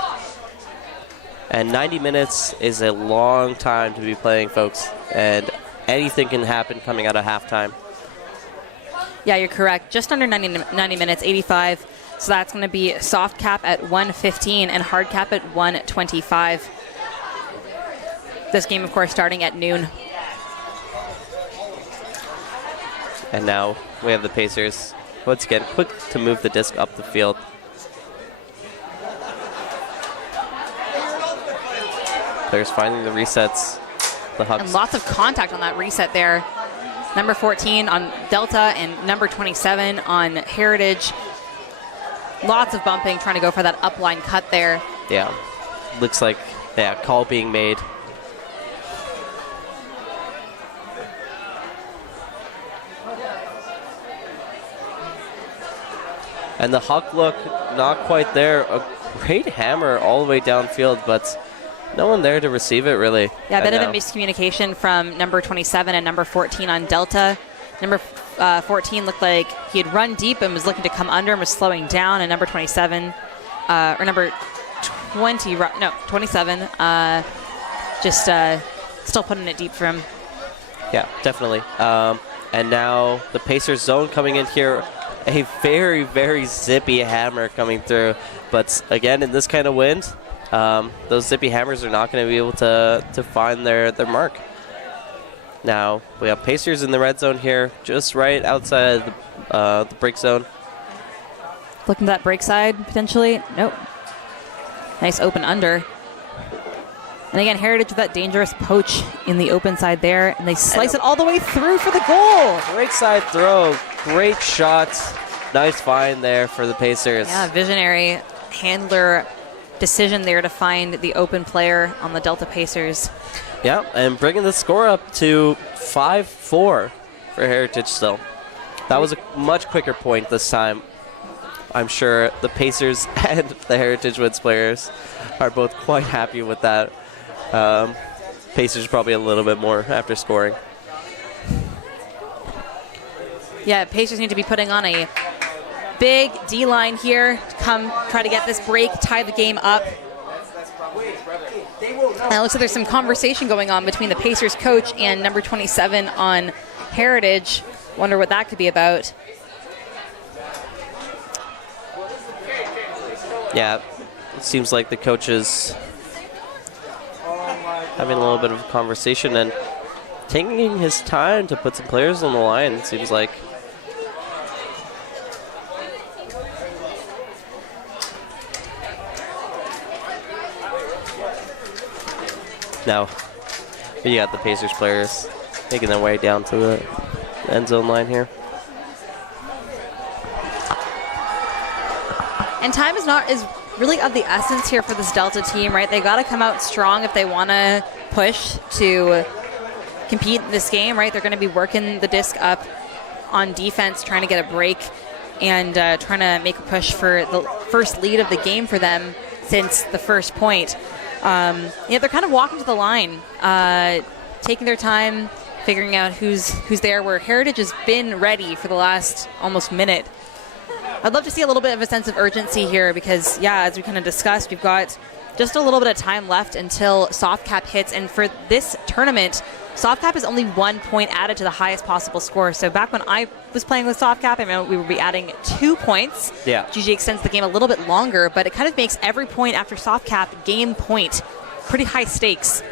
And 90 minutes is a long time to be playing, folks. And anything can happen coming out of halftime. Yeah, you're correct. Just under 90 minutes, 85. So that's going to be soft cap at 1:15 and hard cap at 1:25. This game, of course, starting at noon. And now we have the Pacers, once again, quick to move the disc up the field. Players finding the resets. The hucks. And lots of contact on that reset there. Number 14 on Delta and number 27 on Heritage. Lots of bumping, trying to go for that upline cut there. Yeah, looks like, yeah, call being made. And the huck look, not quite there. A great hammer all the way downfield, but no one there to receive it, really. Yeah, a bit of a miscommunication from number 27 and number 14 on Delta. Number 14 looked like he had run deep and was looking to come under and was slowing down. And number 27, or number 27, just still putting it deep for him. Yeah, definitely. And now the Pacers zone coming in here. A very, very zippy hammer coming through. But again, in this kind of wind, those zippy hammers are not going to be able to find their mark. Now we have Pacers in the red zone here, just right outside the break zone. Looking at that break side, potentially. Nope. Nice open under. And again, Heritage with that dangerous poach in the open side there, and they slice it all the way through for the goal. Great side throw, great shot. Nice find there for the Pacers. Yeah, visionary handler decision there to find the open player on the Delta Pacers. Yeah, and bringing the score up to 5-4 for Heritage still. That was a much quicker point this time. I'm sure the Pacers and the Heritage Woods players are both quite happy with that. Pacers probably a little bit more after scoring. Yeah, Pacers need to be putting on a big D-line here to come try to get this break, tie the game up. And it looks like there's some conversation going on between the Pacers coach and number 27 on Heritage. Wonder what that could be about. Yeah, it seems like the coach is having a little bit of a conversation and taking his time to put some players on the line, it seems like. Now, you got the Pacers players making their way down to the end zone line here. And time is really of the essence here for this Delta team, right? They got to come out strong if they want to push to compete in this game, right? They're going to be working the disc up on defense, trying to get a break and trying to make a push for the first lead of the game for them since the first point. They're kind of walking to the line, taking their time, figuring out who's there, where Heritage has been ready for the last almost minute. I'd love to see a little bit of a sense of urgency here because, yeah, as we kind of discussed, we've got just a little bit of time left until soft cap hits. And for this tournament, soft cap is only 1 point added to the highest possible score. So back when I was playing with soft cap, I mean, we would be adding 2 points. Yeah. Which usually extends the game a little bit longer, but it kind of makes every point after soft cap game point. Pretty high stakes.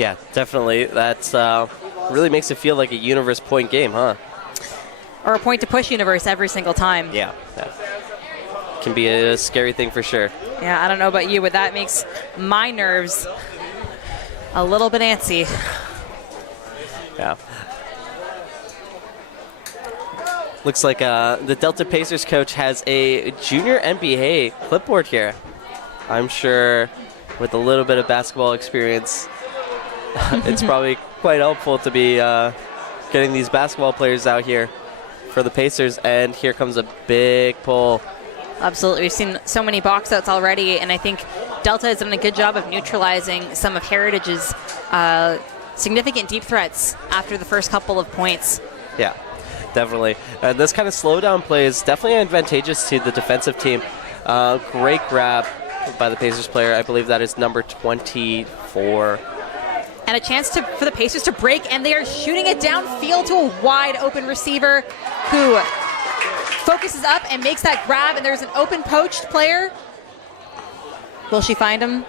Yeah, definitely. That's really makes it feel like a universe point game, huh? Or a point to push universe every single time. Yeah. Can be a scary thing for sure. Yeah, I don't know about you, but that makes my nerves a little bit antsy. Yeah. Looks like the Delta Pacers coach has a junior NBA clipboard here. I'm sure with a little bit of basketball experience, it's probably quite helpful to be getting these basketball players out here for the Pacers. And here comes a big pull. Absolutely. We've seen so many box outs already, and I think Delta has done a good job of neutralizing some of Heritage's significant deep threats after the first couple of points. Yeah, definitely. This kind of slowdown play is definitely advantageous to the defensive team. Great grab by the Pacers player. I believe that is number 24. And a chance for the Pacers to break, and they are shooting it downfield to a wide open receiver who focuses up and makes that grab, and there's an open poached player. Will she find him?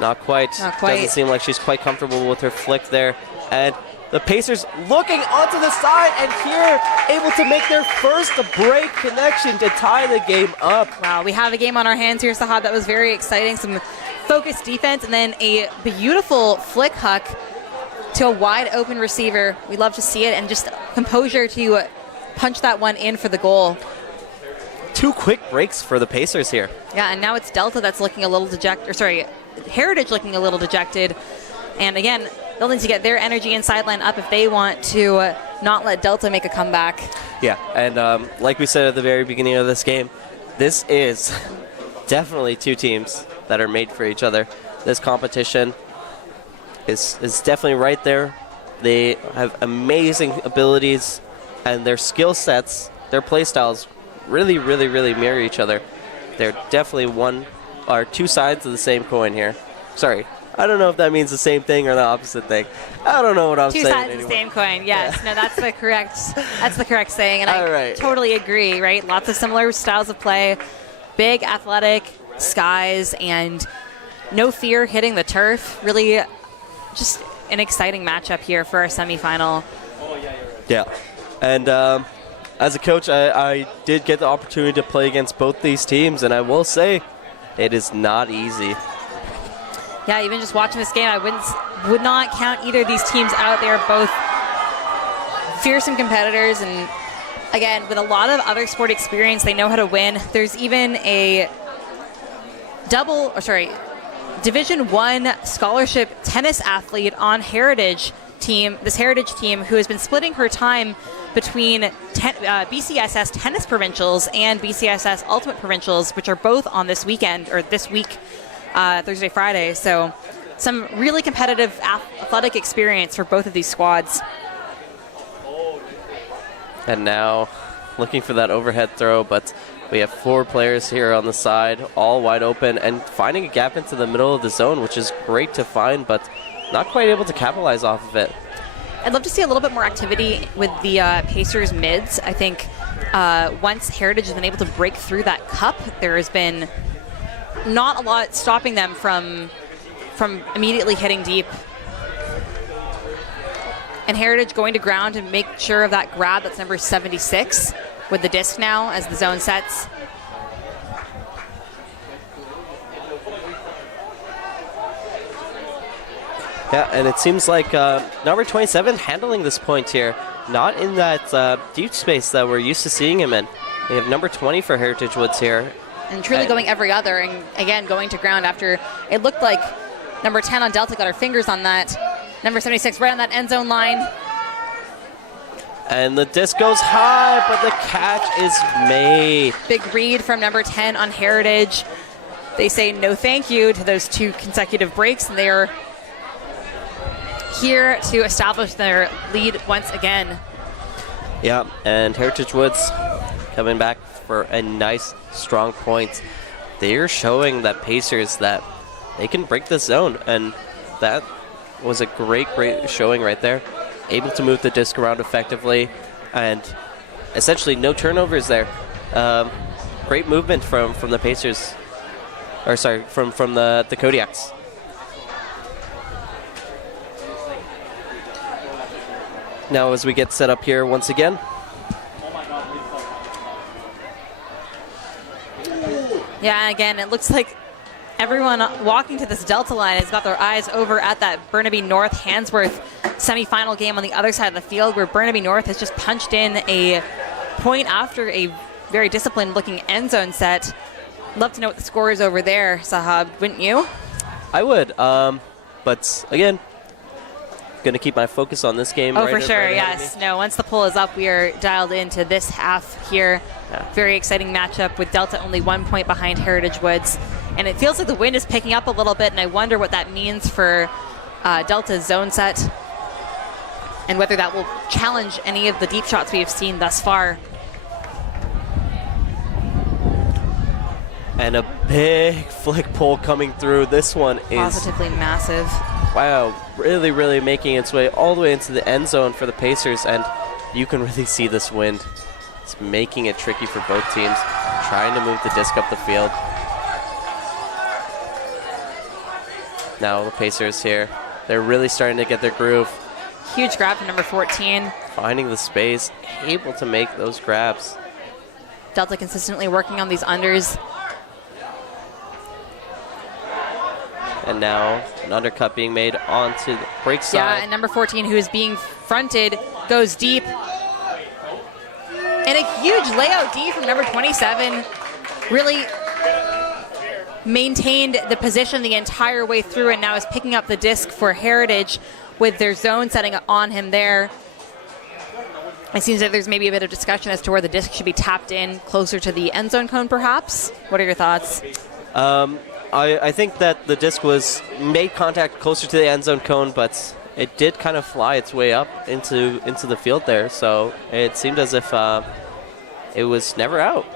Not quite. Not quite. Doesn't seem like she's quite comfortable with her flick there. And the Pacers looking onto the side and here able to make their first break connection to tie the game up. Wow, we have a game on our hands here, Sahab. That was very exciting. Some focused defense and then a beautiful flick huck to a wide open receiver. We love to see it, and just composure to punch that one in for the goal. 2 quick breaks for the Pacers here. Yeah, and now it's Delta that's looking a little dejected, or sorry, Heritage looking a little dejected. And again, they'll need to get their energy and sideline up if they want to not let Delta make a comeback. Yeah, and like we said at the very beginning of this game, this is definitely 2 teams that are made for each other. This competition is definitely right there. They have amazing abilities, and their skill sets, their play styles really, really, really mirror each other. They're definitely 2 sides of the same coin here. Sorry, I don't know if that means the same thing or the opposite thing. I don't know what I'm saying. 2 sides of the same coin. Yes, no, that's the correct saying, and I totally agree. Right, lots of similar styles of play, big, athletic skies, and no fear hitting the turf. Really, just an exciting matchup here for our semifinal. Yeah, and as a coach, I did get the opportunity to play against both these teams, and I will say, it is not easy. Yeah, even just watching this game, I would not count either of these teams out. They are both fearsome competitors, and again, with a lot of other sport experience, they know how to win. There's even a Division I scholarship tennis athlete on this Heritage team who has been splitting her time between BCSS tennis provincials and BCSS ultimate provincials, which are both on this weekend, or this week, Thursday, Friday. So some really competitive athletic experience for both of these squads. And now looking for that overhead throw, but We have 4 players here on the side, all wide open, and finding a gap into the middle of the zone, which is great to find, but not quite able to capitalize off of it. I'd love to see a little bit more activity with the Pacers mids. I think once Heritage has been able to break through that cup, there has been not a lot stopping them from immediately hitting deep. And Heritage going to ground to make sure of that grab. That's number 76 with the disc now as the zone sets. Yeah, and it seems like number 27 handling this point here. Not in that deep space that we're used to seeing him in. We have number 20 for Heritage Woods here. And truly going every other, and again, going to ground after it looked like number 10 on Delta got her fingers on that. Number 76 right on that end zone line. And the disc goes high, but the catch is made. Big read from number 10 on Heritage. They say no thank you to those 2 consecutive breaks, and they are here to establish their lead once again. Yeah, and Heritage Woods coming back for a nice, strong point. They're showing that Pacers that they can break the zone, and that was a great showing right there. Able to move the disc around effectively, and essentially no turnovers there. Great movement from the Pacers, or sorry, from the Kodiaks. Now as we get set up here once again. Yeah, again, it looks like everyone walking to this Delta line has got their eyes over at that Burnaby North Handsworth semifinal game on the other side of the field, where Burnaby North has just punched in a point after a very disciplined looking end zone set. Love to know what the score is over there, Sahab, wouldn't you? I would, but again, going to keep my focus on this game. Oh, for sure, yes. No, once the poll is up, we are dialed into this half here. Yeah. Very exciting matchup with Delta only 1 point behind Heritage Woods. And it feels like the wind is picking up a little bit, and I wonder what that means for Delta's zone set and whether that will challenge any of the deep shots we have seen thus far. And a big flick pull coming through. This one is positively massive. Wow, really, really making its way all the way into the end zone for the Pacers, and you can really see this wind. It's making it tricky for both teams, trying to move the disc up the field. Now the Pacers here, they're really starting to get their groove. Huge grab from number 14. Finding the space, able to make those grabs. Delta consistently working on these unders. And now an undercut being made onto the break side. Yeah, and number 14, who is being fronted, goes deep. And a huge layout D from number 27. Really maintained the position the entire way through, and now is picking up the disc for Heritage with their zone setting on him there. It seems that there's maybe a bit of discussion as to where the disc should be tapped in closer to the end zone cone, perhaps. What are your thoughts? I think that the disc was made contact closer to the end zone cone, but it did kind of fly its way up into the field there. So it seemed as if it was never out.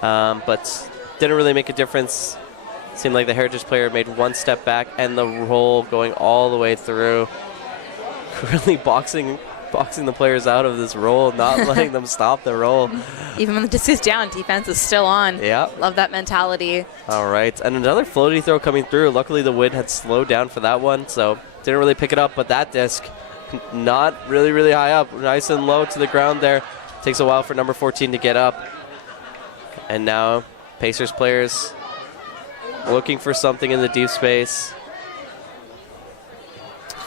But didn't really make a difference. Seemed like the Heritage player made one step back, and the roll going all the way through. Really boxing the players out of this roll, not letting them stop the roll. Even when the disc is down, defense is still on. Yeah. Love that mentality. All right, and another floaty throw coming through. Luckily, the wind had slowed down for that one, so didn't really pick it up, but that disc, not really, really high up. Nice and low to the ground there. Takes a while for number 14 to get up. And now, Pacers players looking for something in the deep space.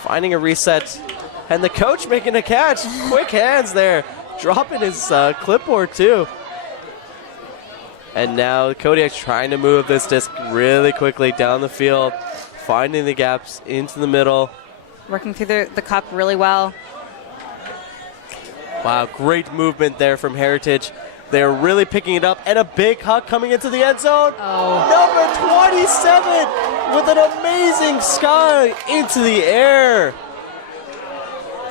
Finding a reset. And the coach making a catch. Quick hands there. Dropping his clipboard too. And now Kodiak's trying to move this disc really quickly down the field. Finding the gaps into the middle. Working through the cup really well. Wow, great movement there from Heritage. They're really picking it up. And a big huck coming into the end zone. Oh. Number 27 with an amazing sky into the air.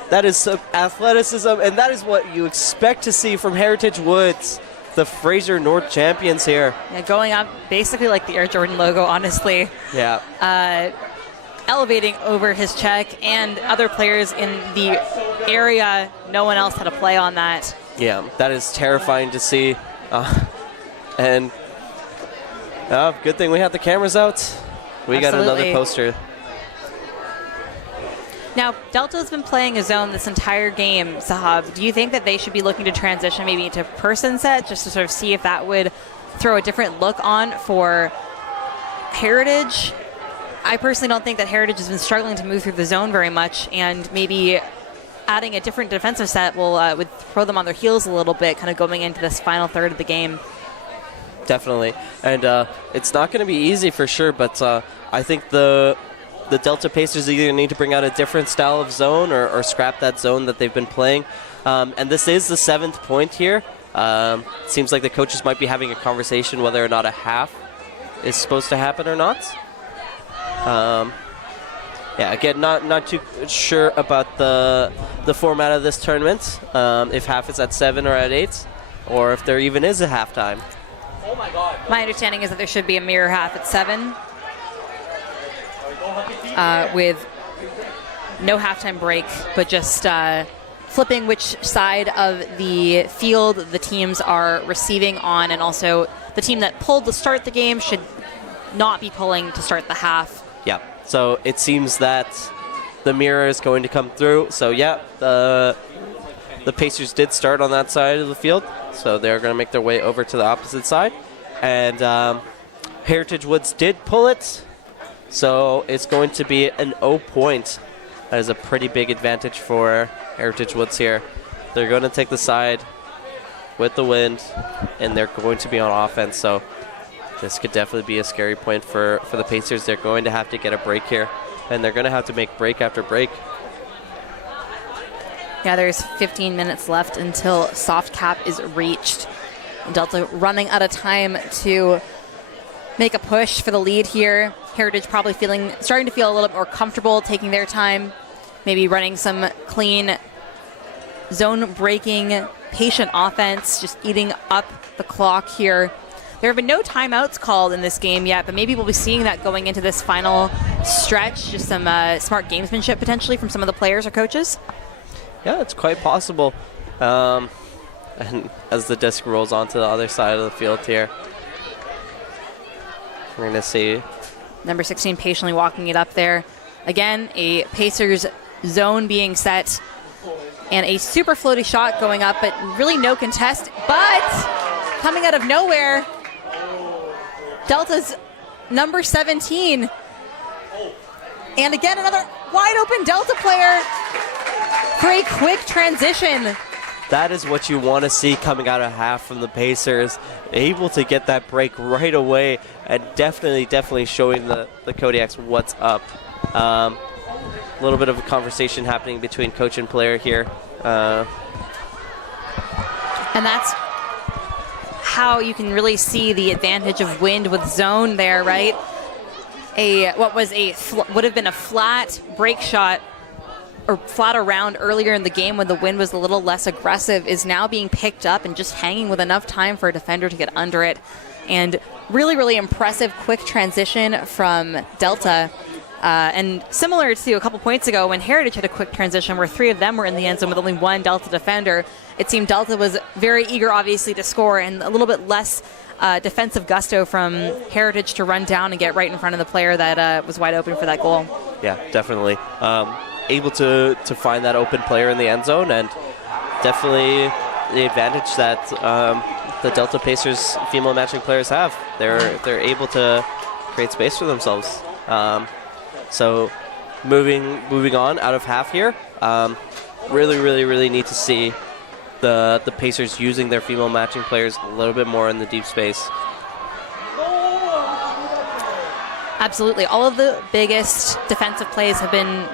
That is some athleticism, and that is what you expect to see from Heritage Woods. the Fraser North champions here. Yeah, going up basically like the Air Jordan logo, honestly. Yeah. Elevating over his check and other players in the area. No one else had a play on that. Yeah, that is terrifying to see. And good thing we had the cameras out. We got another poster. Now, Delta's been playing a zone this entire game, Sahab. Do you think that they should be looking to transition maybe into person set just to sort of see if that would throw a different look on for Heritage? I personally don't think that Heritage has been struggling to move through the zone very much, and maybe adding a different defensive set would throw them on their heels a little bit, kind of going into this final third of the game. Definitely. And it's not going to be easy for sure, but I think the Delta Pacers either need to bring out a different style of zone or scrap that zone that they've been playing. And this is the 7th point here. Seems like the coaches might be having a conversation whether or not a half is supposed to happen or not. Yeah, again, not too sure about the format of this tournament, if half is at 7 or at 8, or if there even is a halftime. Oh my God. My understanding is that there should be a mirror half at 7. With no halftime break, but just flipping which side of the field the teams are receiving on, and also the team that pulled to start the game should not be pulling to start the half. Yeah, so it seems that the mirror is going to come through. So yeah, the Pacers did start on that side of the field, so they're going to make their way over to the opposite side. And Heritage Woods did pull it. So it's going to be an 0 point. That is a pretty big advantage for Heritage Woods here. They're going to take the side with the wind, and they're going to be on offense. So this could definitely be a scary point for the Pacers. They're going to have to get a break here, and they're going to have to make break after break. Yeah, there's 15 minutes left until soft cap is reached. Delta running out of time to make a push for the lead here. Heritage probably starting to feel a little bit more comfortable taking their time, maybe running some clean zone breaking, patient offense, just eating up the clock here. There have been no timeouts called in this game yet, but maybe we'll be seeing that going into this final stretch. Just some smart gamesmanship potentially from some of the players or coaches. Yeah, it's quite possible. And as the disc rolls onto the other side of the field here, we're going to see number 16 patiently walking it up there. Again, a Pacers zone being set and a super floaty shot going up, but really no contest. But coming out of nowhere, Delta's number 17. And again, another wide open Delta player for a quick transition. That is what you want to see coming out of half from the Pacers. Able to get that break right away, and definitely showing the Kodiaks what's up. A little bit of a conversation happening between coach and player here. And that's how you can really see the advantage of wind with zone there, right? Would have been a flat break shot or flat around earlier in the game when the wind was a little less aggressive is now being picked up and just hanging with enough time for a defender to get under it. And really, really impressive quick transition from Delta. And similar to a couple points ago when Heritage had a quick transition where 3 of them were in the end zone with only 1 Delta defender, it seemed Delta was very eager, obviously, to score, and a little bit less defensive gusto from Heritage to run down and get right in front of the player that was wide open for that goal. Yeah, definitely. Able to find that open player in the end zone, and definitely the advantage that the Delta Pacers female matching players have. They're able to create space for themselves. So moving on out of half here, really need to see the Pacers using their female matching players a little bit more in the deep space. Absolutely. All of the biggest defensive plays have been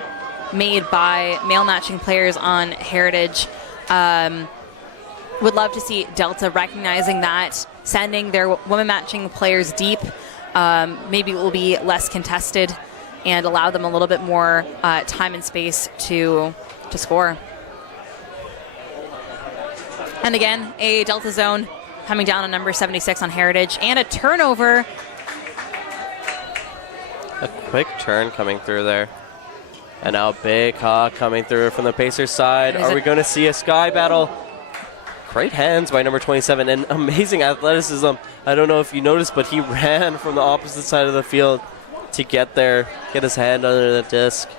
made by male matching players on Heritage. Would love to see Delta recognizing that, sending their women matching players deep. Maybe it will be less contested and allow them a little bit more time and space to score. And again, a Delta zone coming down on number 76 on Heritage, and a turnover. A quick turn coming through there. And now a big hawk coming through from the Pacers side. Are we going to see a sky battle? Great hands by number 27 and amazing athleticism. I don't know if you noticed, but he ran from the opposite side of the field to get there, get his hand under the disc.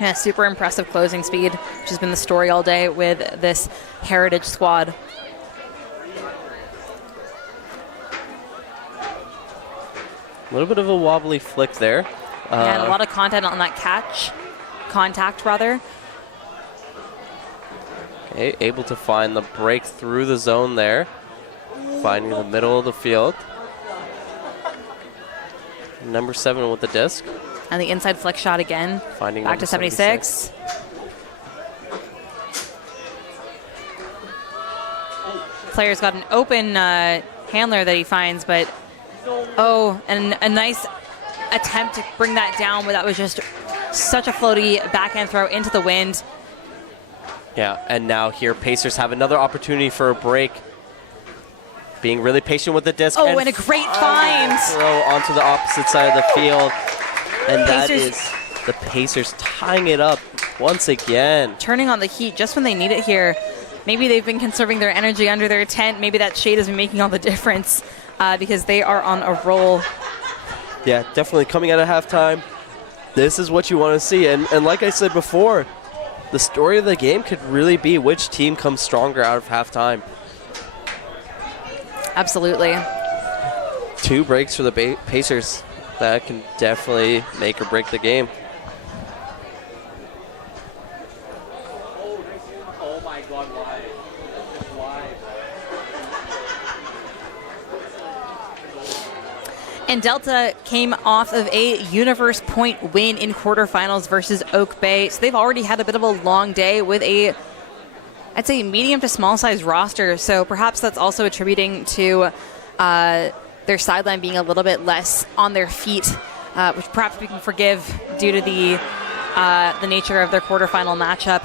Yeah, super impressive closing speed, which has been the story all day with this Heritage squad. A little bit of a wobbly flick there. And a lot of contact on that contact rather. Okay, able to find the break through the zone there. Finding the middle of the field. Number 7 with the disc. And the inside flick shot again. Finding back to 76. Player's got an open handler that he finds, but and a nice attempt to bring that down, but that was just such a floaty backhand throw into the wind. Yeah, and now here Pacers have another opportunity for a break. Being really patient with the disc. And a great find. Throw onto the opposite side of the field. And that is the Pacers tying it up once again. Turning on the heat just when they need it here. Maybe they've been conserving their energy under their tent. Maybe that shade has been making all the difference because they are on a roll. Yeah, definitely coming out of halftime. This is what you want to see. And like I said before, the story of the game could really be which team comes stronger out of halftime. Absolutely. 2 breaks for the Pacers. That can definitely make or break the game. Oh my God, why? And Delta came off of a universe point win in quarterfinals versus Oak Bay. So they've already had a bit of a long day with I'd say medium to small size roster. So perhaps that's also attributing to their sideline being a little bit less on their feet, which perhaps we can forgive due to the nature of their quarterfinal matchup.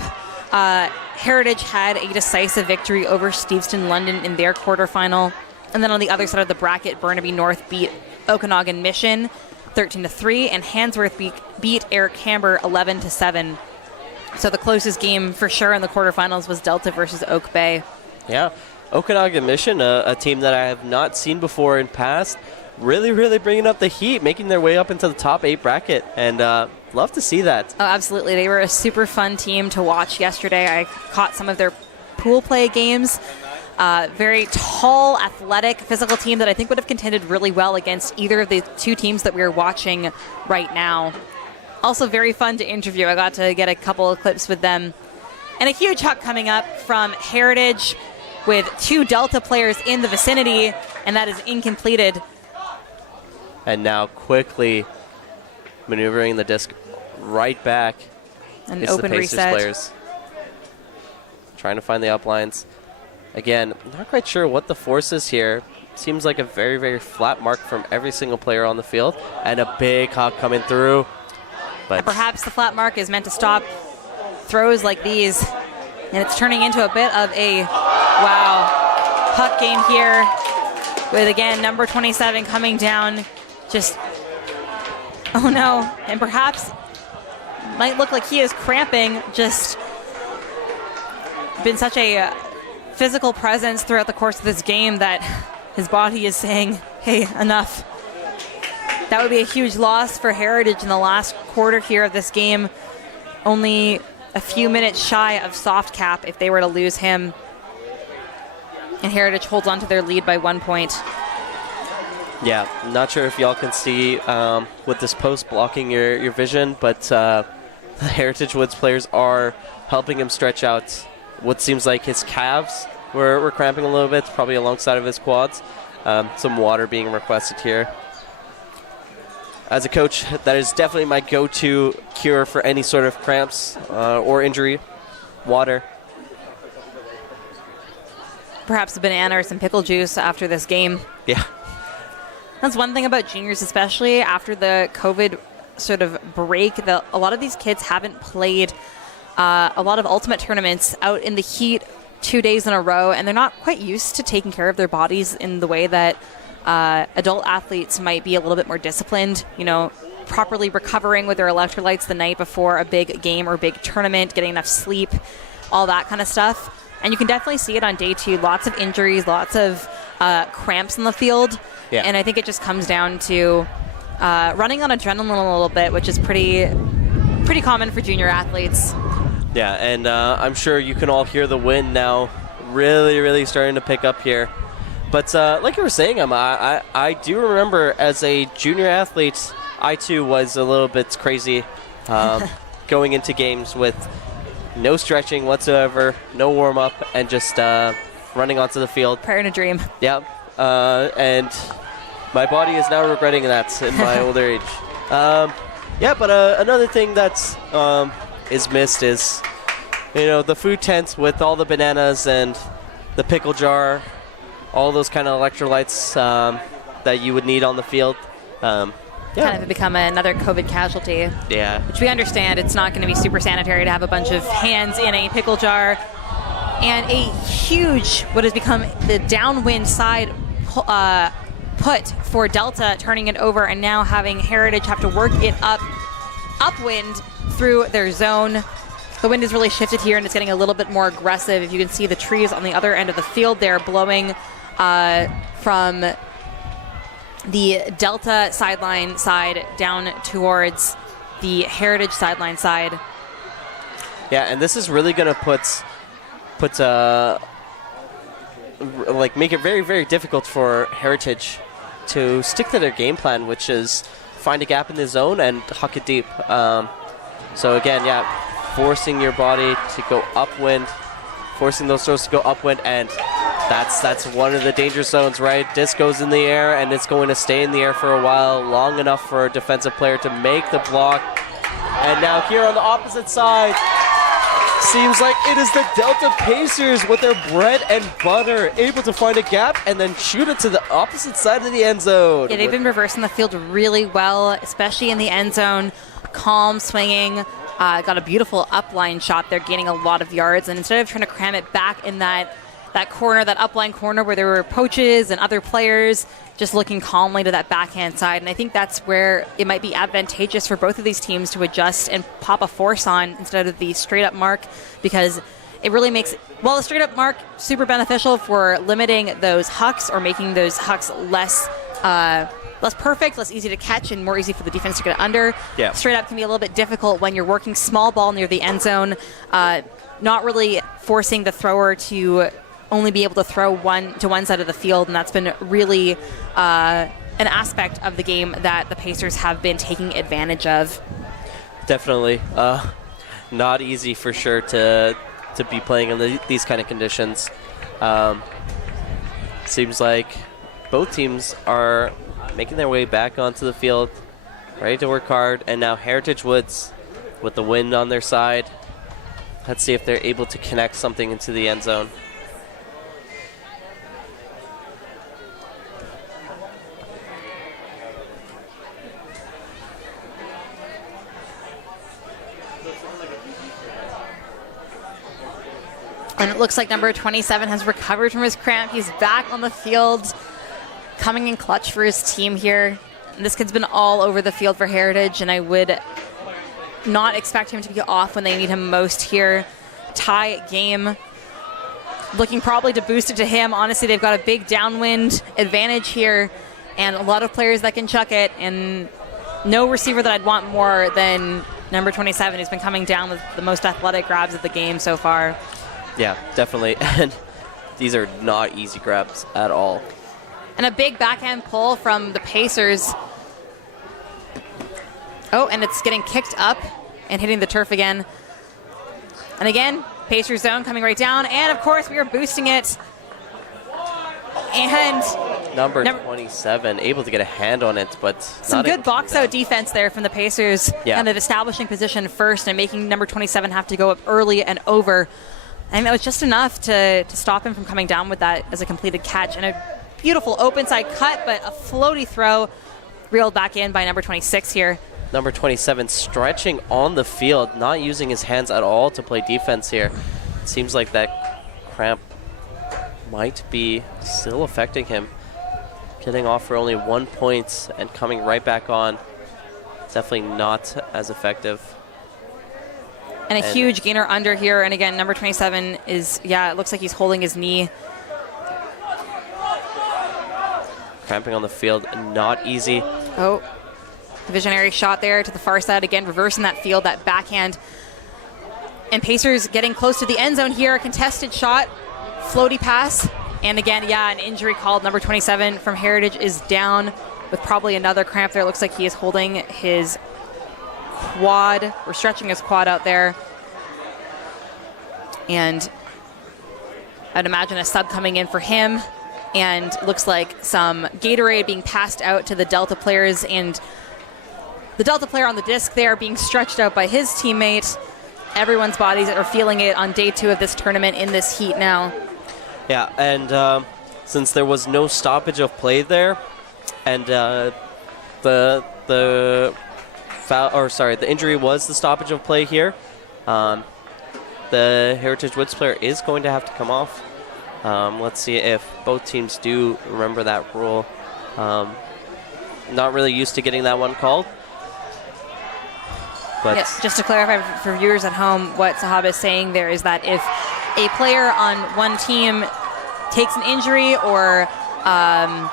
Heritage had a decisive victory over Steveston London in their quarterfinal. And then on the other side of the bracket, Burnaby North beat Okanagan Mission 13-3, and Handsworth beat Eric Camber 11-7. So the closest game for sure in the quarterfinals was Delta versus Oak Bay. Yeah, Okanagan Mission, a team that I have not seen before in past, really bringing up the heat, making their way up into the top 8 bracket, and love to see that. Oh, absolutely. They were a super fun team to watch yesterday. I caught some of their pool play games. Very tall, athletic, physical team that I think would have contended really well against either of the 2 teams that we are watching right now. Also very fun to interview. I got to get a couple of clips with them. And a huge hug coming up from Heritage with 2 Delta players in the vicinity, and that is incompleted. And now quickly maneuvering the disc right back. An open the Pacers reset. Players. Trying to find the uplines. Again, not quite sure what the force is here. Seems like a very flat mark from every single player on the field. And a big hawk coming through. But perhaps the flat mark is meant to stop throws like these. And it's turning into a bit of a, puck game here. With, again, number 27 coming down. Just, oh no. And perhaps might look like he is cramping. Just been such a physical presence throughout the course of this game that his body is saying, hey, enough. That would be a huge loss for Heritage in the last quarter here of this game. Only a few minutes shy of soft cap if they were to lose him. And Heritage holds on to their lead by 1 point. yeah, not sure if y'all can see with this post blocking your vision, but the Heritage Woods players are helping him stretch out what seems like his calves were cramping a little bit, probably alongside of his quads. Some water being requested here. As a coach, that is definitely my go-to cure for any sort of cramps or injury, water. Perhaps a banana or some pickle juice after this game. Yeah. That's one thing about juniors, especially after the COVID sort of break. A lot of these kids haven't played a lot of ultimate tournaments out in the heat 2 days in a row, and they're not quite used to taking care of their bodies in the way that adult athletes might be a little bit more disciplined, properly recovering with their electrolytes the night before a big game or big tournament, getting enough sleep, all that kind of stuff. And you can definitely see it on day 2. Lots of injuries, lots of cramps in the field. Yeah. And I think it just comes down to running on adrenaline a little bit, which is pretty common for junior athletes. Yeah, and I'm sure you can all hear the wind now really, really starting to pick up here. But like you were saying, Emma, I do remember as a junior athlete, I too was a little bit crazy going into games with no stretching whatsoever, no warm-up, and just running onto the field. Prayer and a dream. Yep, and my body is now regretting that in my older age. But another thing that's is missed is, the food tent with all the bananas and the pickle jar, all those kind of electrolytes that you would need on the field. Kind of become another COVID casualty. Yeah. Which we understand it's not going to be super sanitary to have a bunch of hands in a pickle jar. And a huge, what has become the downwind side put for Delta, turning it over and now having Heritage have to work it upwind through their zone. The wind has really shifted here and it's getting a little bit more aggressive. If you can see the trees on the other end of the field there blowing from the Delta sideline side down towards the Heritage sideline side. Yeah, and this is really going to make it very, very difficult for Heritage to stick to their game plan, which is find a gap in the zone and huck it deep. So again, forcing your body to go upwind, forcing those throws to go upwind, and that's one of the danger zones, right? Disc goes in the air, and it's going to stay in the air for a while, long enough for a defensive player to make the block. And now here on the opposite side, seems like it is the Delta Pacers with their bread and butter, able to find a gap and then shoot it to the opposite side of the end zone. Yeah, they've been reversing the field really well, especially in the end zone. Calm, swinging, got a beautiful upline shot there, gaining a lot of yards. And instead of trying to cram it back in that corner, that upline corner where there were Poaches and other players, just looking calmly to that backhand side. And I think that's where it might be advantageous for both of these teams to adjust and pop a force on instead of the straight-up mark, because it really makes, the straight-up mark super beneficial for limiting those hucks or making those hucks less perfect, less easy to catch, and more easy for the defense to get under. Yeah. Straight up can be a little bit difficult when you're working small ball near the end zone, not really forcing the thrower to only be able to throw one side of the field, and that's been really an aspect of the game that the Pacers have been taking advantage of. Definitely. Not easy for sure to be playing in these kind of conditions. Seems like both teams are making their way back onto the field, ready to work hard, and now Heritage Woods with the wind on their side. Let's see if they're able to connect something into the end zone. And it looks like number 27 has recovered from his cramp. He's back on the field, coming in clutch for his team here. And this kid's been all over the field for Heritage, and I would not expect him to be off when they need him most here. Tie game. Looking probably to boost it to him. Honestly, they've got a big downwind advantage here, and a lot of players that can chuck it, and no receiver that I'd want more than number 27, who's been coming down with the most athletic grabs of the game so far. Yeah, definitely. And these are not easy grabs at all. And a big backhand pull from the Pacers. Oh, and it's getting kicked up and hitting the turf again. And again, Pacers zone coming right down. And, of course, we are boosting it. And Number 27, able to get a hand on it, but some good box-out defense there from the Pacers. Yeah. Kind of establishing position first and making number 27 have to go up early and over. And that was just enough to stop him from coming down with that as a completed catch. And a beautiful open side cut, but a floaty throw reeled back in by number 26 here. Number 27 stretching on the field, not using his hands at all to play defense here. It seems like that cramp might be still affecting him. Getting off for only 1 point and coming right back on. Definitely not as effective. And a huge gainer under here. And again, number 27 is, it looks like he's holding his knee. Cramping on the field, not easy. Oh, visionary shot there to the far side. Again, reversing that field, that backhand. And Pacers getting close to the end zone here. A contested shot, floaty pass. And again, an injury called. Number 27 from Heritage is down with probably another cramp there. It looks like he is holding his quad, or stretching his quad out there. And I'd imagine a sub coming in for him. And looks like some Gatorade being passed out to the Delta players, and the Delta player on the disc there being stretched out by his teammate. Everyone's bodies are feeling it on day 2 of this tournament in this heat now. Yeah, and since there was no stoppage of play there, and the injury was the stoppage of play here, the Heritage Woods player is going to have to come off. Let's see if both teams do remember that rule. Not really used to getting that one called. But yes, just to clarify for viewers at home, what Sahaba is saying there is that if a player on one team takes an injury or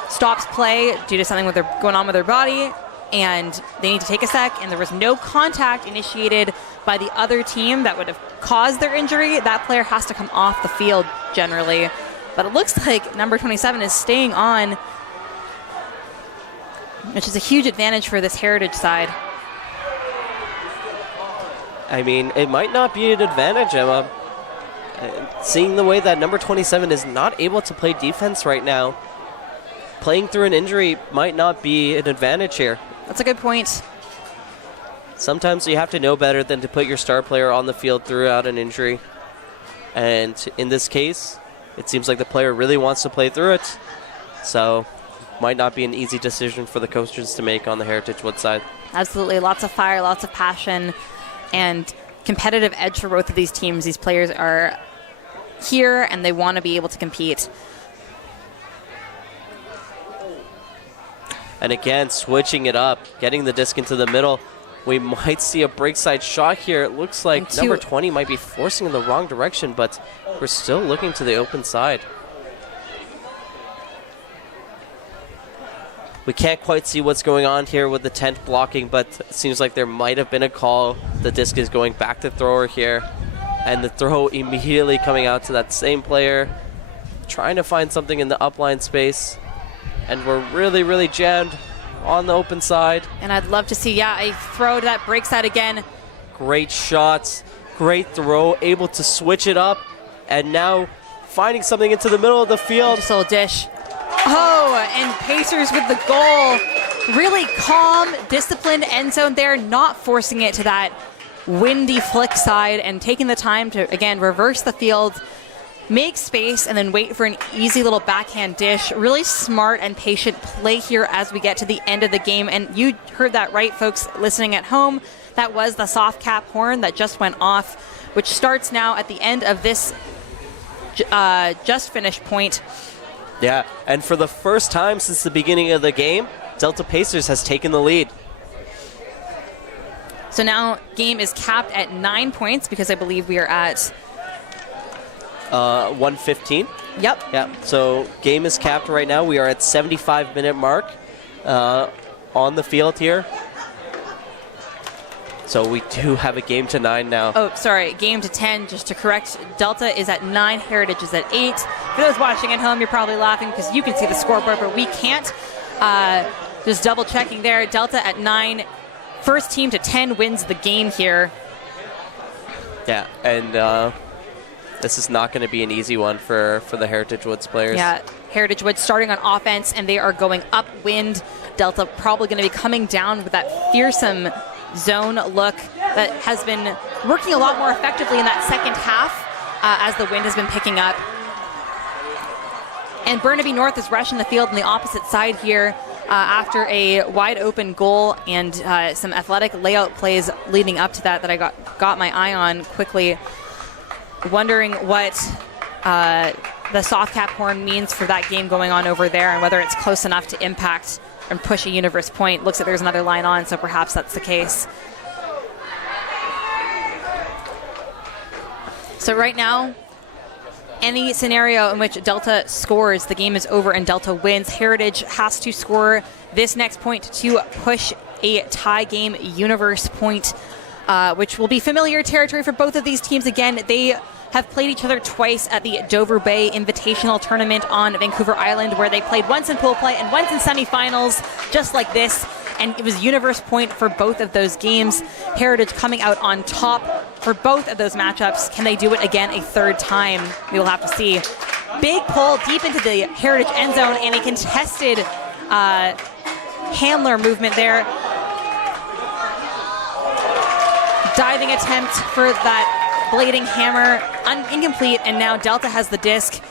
stops play due to something going on with their body, and they need to take a sec, and there was no contact initiated by the other team that would have caused their injury, that player has to come off the field generally. But it looks like number 27 is staying on, which is a huge advantage for this Heritage side. I mean, it might not be an advantage, Emma. Seeing the way that number 27 is not able to play defense right now, playing through an injury might not be an advantage here. That's a good point. Sometimes you have to know better than to put your star player on the field throughout an injury. And in this case, it seems like the player really wants to play through it. So, might not be an easy decision for the coaches to make on the Heritage Wood side. Absolutely. Lots of fire, lots of passion, and competitive edge for both of these teams. These players are here, and they want to be able to compete. And again, switching it up, getting the disc into the middle. We might see a break side shot here. It looks like number 20 might be forcing in the wrong direction, but we're still looking to the open side. We can't quite see what's going on here with the tent blocking, but it seems like there might have been a call. The disc is going back to thrower here, and the throw immediately coming out to that same player, trying to find something in the upline space. And we're really, really jammed on the open side. And I'd love to see, a throw to that break side again. Great shots, great throw, able to switch it up, and now finding something into the middle of the field. Just a little dish. Oh, and Pacers with the goal. Really calm, disciplined end zone there, not forcing it to that windy flick side, and taking the time to, again, reverse the field, make space, and then wait for an easy little backhand dish. Really smart and patient play here as we get to the end of the game. And you heard that right, folks listening at home. That was the soft cap horn that just went off, which starts now at the end of this just finished point. Yeah, and for the first time since the beginning of the game, Delta Pacers has taken the lead. So now game is capped at 9 points because I believe we are at 1:15. Yep. Yeah. So game is capped right now. We are at 75-minute mark on the field here. So we do have a game to 9 now. Oh, sorry, game to 10. Just to correct, Delta is at 9, Heritage is at 8. For those watching at home, you're probably laughing because you can see the scoreboard, but we can't. Just double checking there. Delta at 9. First team to 10 wins the game here. Yeah, and this is not going to be an easy one for the Heritage Woods players. Yeah, Heritage Woods starting on offense, and they are going upwind. Delta probably going to be coming down with that fearsome zone look that has been working a lot more effectively in that second half as the wind has been picking up. And Burnaby North is rushing the field on the opposite side here after a wide open goal and some athletic layout plays leading up to that I got my eye on quickly. Wondering what the soft cap horn means for that game going on over there, and whether it's close enough to impact and push a universe point. Looks like there's another line on, so perhaps that's the case. So right now, any scenario in which Delta scores, the game is over and Delta wins. Heritage has to score this next point to push a tie game universe point, which will be familiar territory for both of these teams. Again, they have played each other twice at the Dover Bay Invitational Tournament on Vancouver Island, where they played once in pool play and once in semifinals, just like this. And it was universe point for both of those games. Heritage coming out on top for both of those matchups. Can they do it again a third time? We will have to see. Big pull deep into the Heritage end zone and a contested handler movement there. Diving attempt for that blading hammer, incomplete, and now Delta has the disc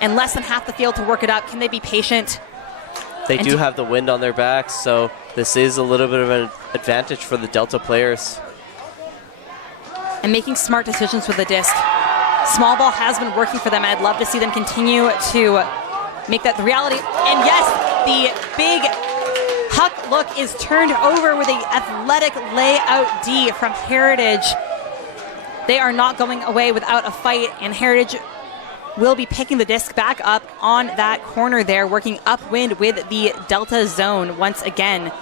and less than half the field to work it up. Can they be patient? They do have the wind on their backs, so this is a little bit of an advantage for the Delta players. And making smart decisions with the disc. Small ball has been working for them. I'd love to see them continue to make that the reality. And yes, the big huck look is turned over with an athletic layout D from Heritage. They are not going away without a fight, and Heritage will be picking the disc back up on that corner there, working upwind with the Delta zone once again.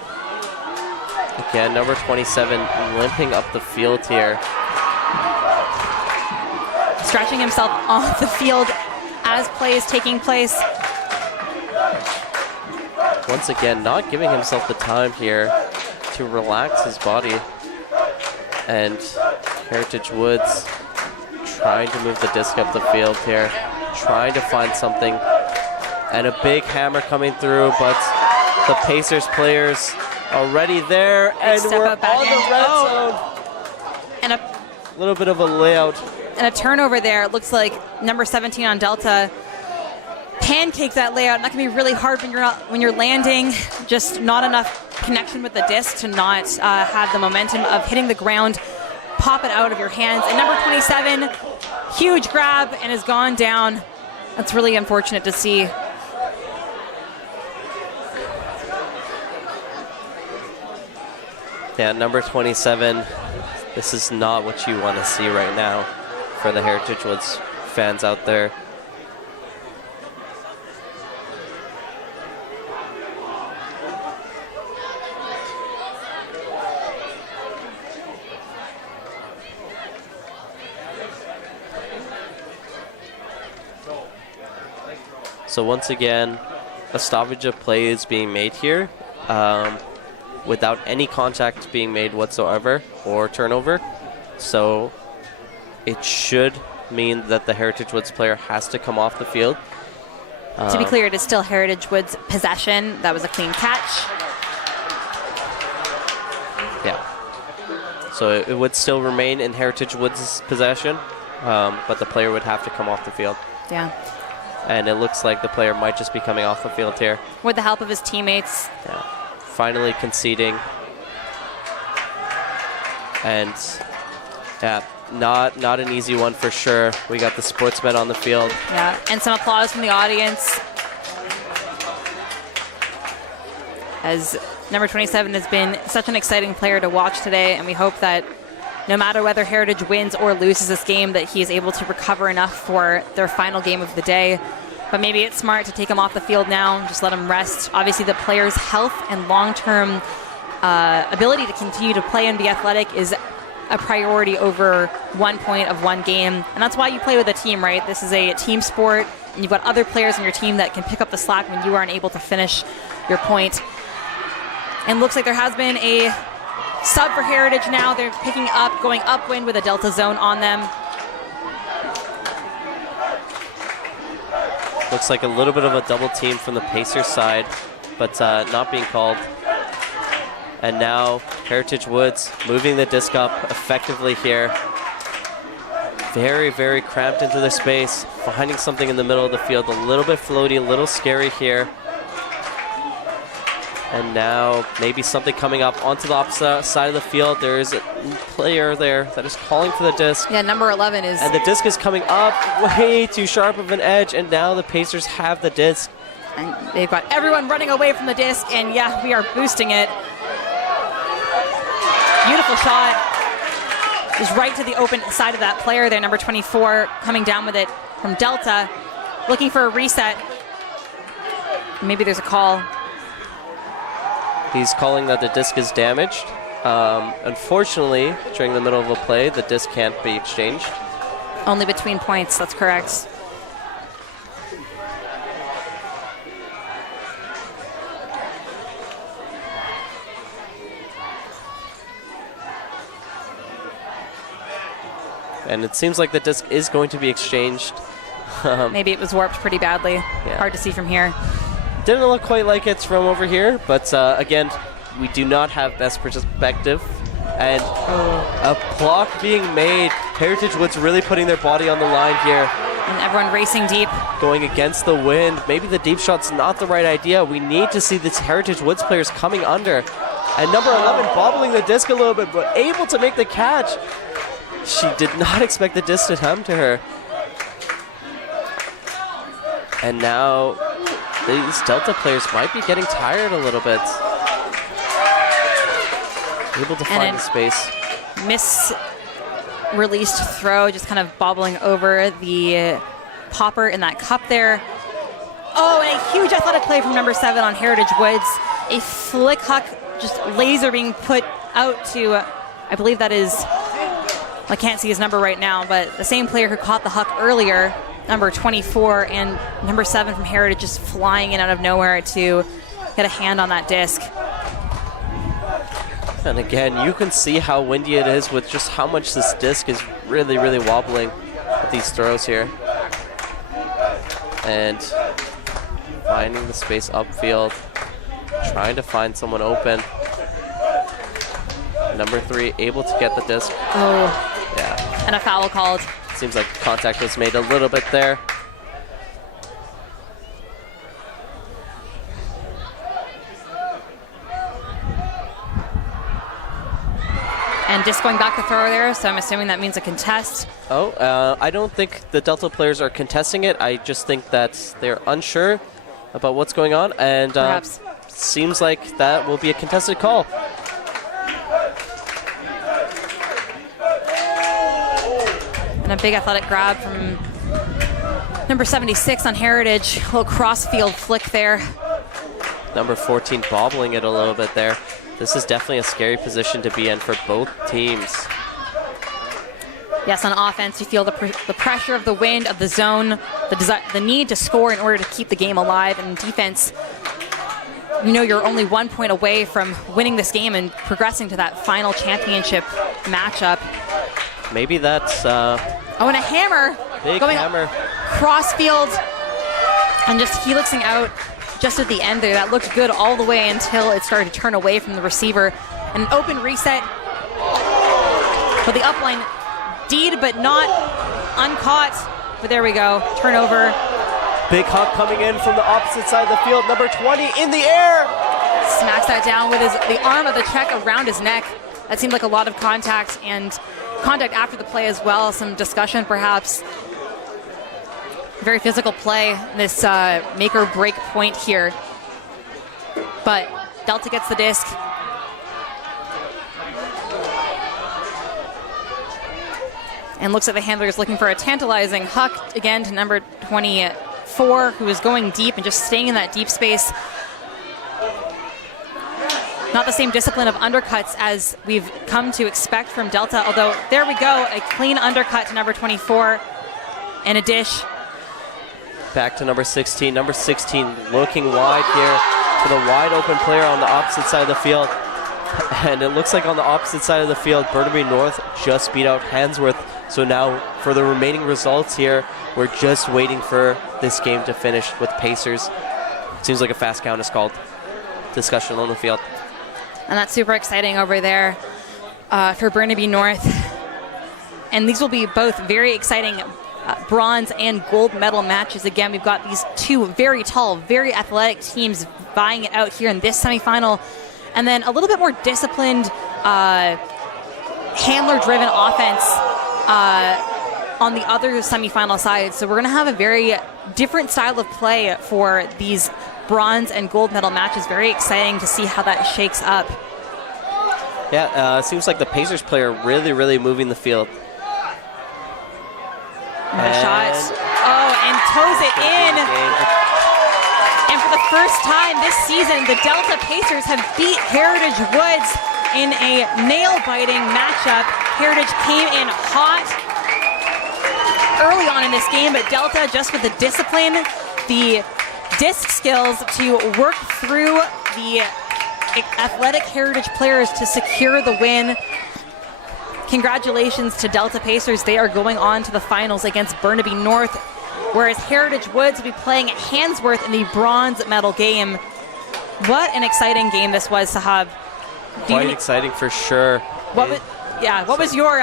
Again, number 27 limping up the field here. Stretching himself off the field as play is taking place. Once again, not giving himself the time here to relax his body. And Heritage Woods trying to move the disc up the field here, trying to find something. And a big hammer coming through, but the Pacers players already there, and we're on the red zone. And a little bit of a layout. And a turnover there. It looks like number 17 on Delta pancakes that layout. That can be really hard when you're landing. Just not enough connection with the disc to not have the momentum of hitting the ground, pop it out of your hands. And number 27, huge grab and is gone down. That's really unfortunate to see. Yeah, number 27, this is not what you want to see right now for the Heritage Woods fans out there. So once again, a stoppage of play is being made here without any contact being made whatsoever or turnover. So it should mean that the Heritage Woods player has to come off the field. To be clear, it is still Heritage Woods possession. That was a clean catch. Yeah. So it would still remain in Heritage Woods' possession, but the player would have to come off the field. Yeah. And it looks like the player might just be coming off the field here. With the help of his teammates. Yeah. Finally conceding. And yeah, not an easy one for sure. We got the sportsman on the field. Yeah, and some applause from the audience. As number 27 has been such an exciting player to watch today, and we hope that no matter whether Heritage wins or loses this game, that he is able to recover enough for their final game of the day. But maybe it's smart to take him off the field now, just let him rest. Obviously, the player's health and long-term ability to continue to play and be athletic is a priority over 1 point of one game. And that's why you play with a team, right? This is a team sport, and you've got other players on your team that can pick up the slack when you aren't able to finish your point. And looks like there has been a sub for Heritage now. They're picking up, going upwind with a Delta zone on them. Looks like a little bit of a double team from the Pacers side, but not being called. And now Heritage Woods moving the disc up effectively here. Very, very cramped into the space, finding something in the middle of the field. A little bit floaty, a little scary here. And now maybe something coming up onto the opposite side of the field. There is a player there that is calling for the disc. Yeah, number 11 is... And the disc is coming up way too sharp of an edge, and now the Pacers have the disc. And they've got everyone running away from the disc, and yeah, we are boosting it. Beautiful shot. Just right to the open side of that player there, number 24, coming down with it from Delta, looking for a reset. Maybe there's a call. He's calling that the disc is damaged. Unfortunately, during the middle of a play, the disc can't be exchanged. Only between points, that's correct. And it seems like the disc is going to be exchanged. Maybe it was warped pretty badly. Yeah. Hard to see from here. Didn't look quite like it's from over here, but again, we do not have best perspective. And a block being made. Heritage Woods really putting their body on the line here. And everyone racing deep. Going against the wind. Maybe the deep shot's not the right idea. We need to see these Heritage Woods players coming under. And number 11 bobbling the disc a little bit, but able to make the catch. She did not expect the disc to come to her. And now these Delta players might be getting tired a little bit. Able to find the space. Released throw, just kind of bobbling over the popper in that cup there. Oh, and a huge athletic play from number 7 on Heritage Woods. A flick huck, just laser being put out to, I believe that is, I can't see his number right now, but the same player who caught the huck earlier, number 24, and number 7 from Heritage just flying in out of nowhere to get a hand on that disc. And again, you can see how windy it is with just how much this disc is really, really wobbling with these throws here. And finding the space upfield, trying to find someone open. Number 3 able to get the disc. Oh. Yeah. And a foul called. Seems like contact was made a little bit there. And disc going back to throw there, so I'm assuming that means a contest. Oh, I don't think the Delta players are contesting it. I just think that they're unsure about what's going on, and perhaps seems like that will be a contested call. And a big athletic grab from number 76 on Heritage. A little cross-field flick there. Number 14 bobbling it a little bit there. This is definitely a scary position to be in for both teams. Yes, on offense, you feel the pressure of the wind, of the zone, the need to score in order to keep the game alive. And defense, you know you're only 1 point away from winning this game and progressing to that final championship matchup. Maybe that's... oh, and a hammer. Big going hammer. Cross field and just helixing out just at the end there. That looked good all the way until it started to turn away from the receiver. And an open reset. But the upline deed, but not uncaught. But there we go. Turnover. Big huck coming in from the opposite side of the field. Number 20 in the air. Smacks that down with the arm of the check around his neck. That seemed like a lot of contact, and contact after the play as well. Some discussion perhaps. Very physical play, this make or break point here. But Delta gets the disc. And looks at the handlers looking for a tantalizing huck again to number 24, who is going deep and just staying in that deep space. Not the same discipline of undercuts as we've come to expect from Delta, although there we go, a clean undercut to number 24 and a dish. Back to number 16. Number 16 looking wide here to the wide open player on the opposite side of the field. And it looks like on the opposite side of the field, Burnaby North just beat out Handsworth. So now for the remaining results here, we're just waiting for this game to finish with Pacers. Seems like a fast count is called. Discussion on the field. And that's super exciting over there for Burnaby North. And these will be both very exciting bronze and gold medal matches. Again, we've got these two very tall, very athletic teams vying it out here in this semifinal. And then a little bit more disciplined, handler-driven offense on the other semifinal side. So we're going to have a very different style of play for these bronze and gold medal matches. Very exciting to see how that shakes up. Yeah, it seems like the Pacers player really moving the field. The shot. Oh, and toes it in. And for the first time this season, the Delta Pacers have beat Heritage Woods in a nail-biting matchup. Heritage came in hot early on in this game, but Delta, just with the discipline, the disc skills to work through the athletic Heritage players to secure the win. Congratulations to Delta Pacers. They are going on to the finals against Burnaby North, whereas Heritage Woods will be playing Handsworth in the bronze medal game. What an exciting game this was, Sahab. Quite exciting for sure. What was your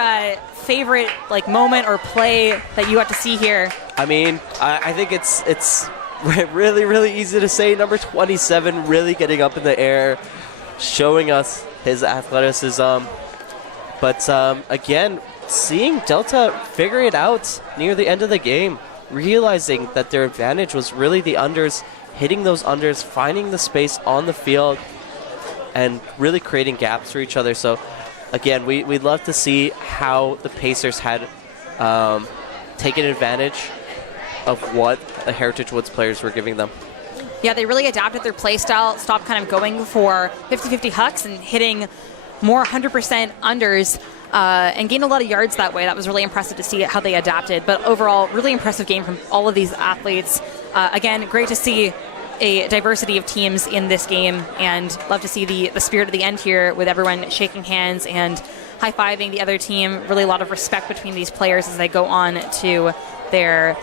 favorite moment or play that you got to see here? I mean, I think it's really easy to say. Number 27 really getting up in the air, showing us his athleticism. But again, seeing Delta figure it out near the end of the game, realizing that their advantage was really the unders, hitting those unders, finding the space on the field, and really creating gaps for each other. So again, we'd love to see how the Pacers had taken advantage of what the Heritage Woods players were giving them. Yeah, they really adapted their play style, stopped kind of going for 50-50 hucks and hitting more 100% unders, and gained a lot of yards that way. That was really impressive to see how they adapted. But overall, really impressive game from all of these athletes. Again, great to see a diversity of teams in this game, and love to see the spirit of the end here with everyone shaking hands and high-fiving the other team. Really a lot of respect between these players as they go on to their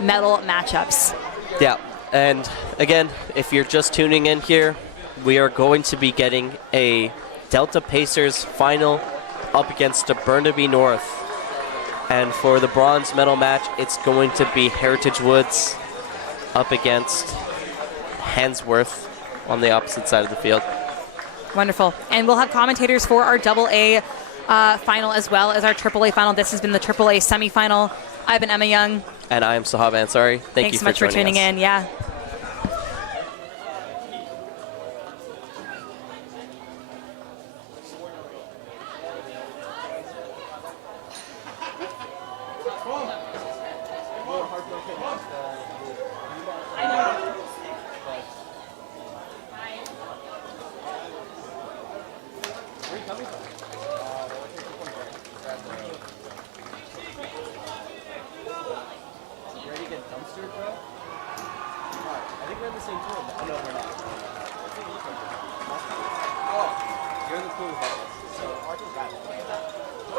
medal matchups. Yeah, and again, if you're just tuning in here, we are going to be getting a Delta Pacers final up against the Burnaby North. And for the bronze medal match, it's going to be Heritage Woods up against Handsworth on the opposite side of the field. Wonderful. And we'll have commentators for our AA final as well as our AAA final. This has been the AAA semifinal. I've been Emma Young. And I am Sahab Ansari. Thanks so much for tuning in. Yeah. I think we're in the same tour. Oh, no, we're not.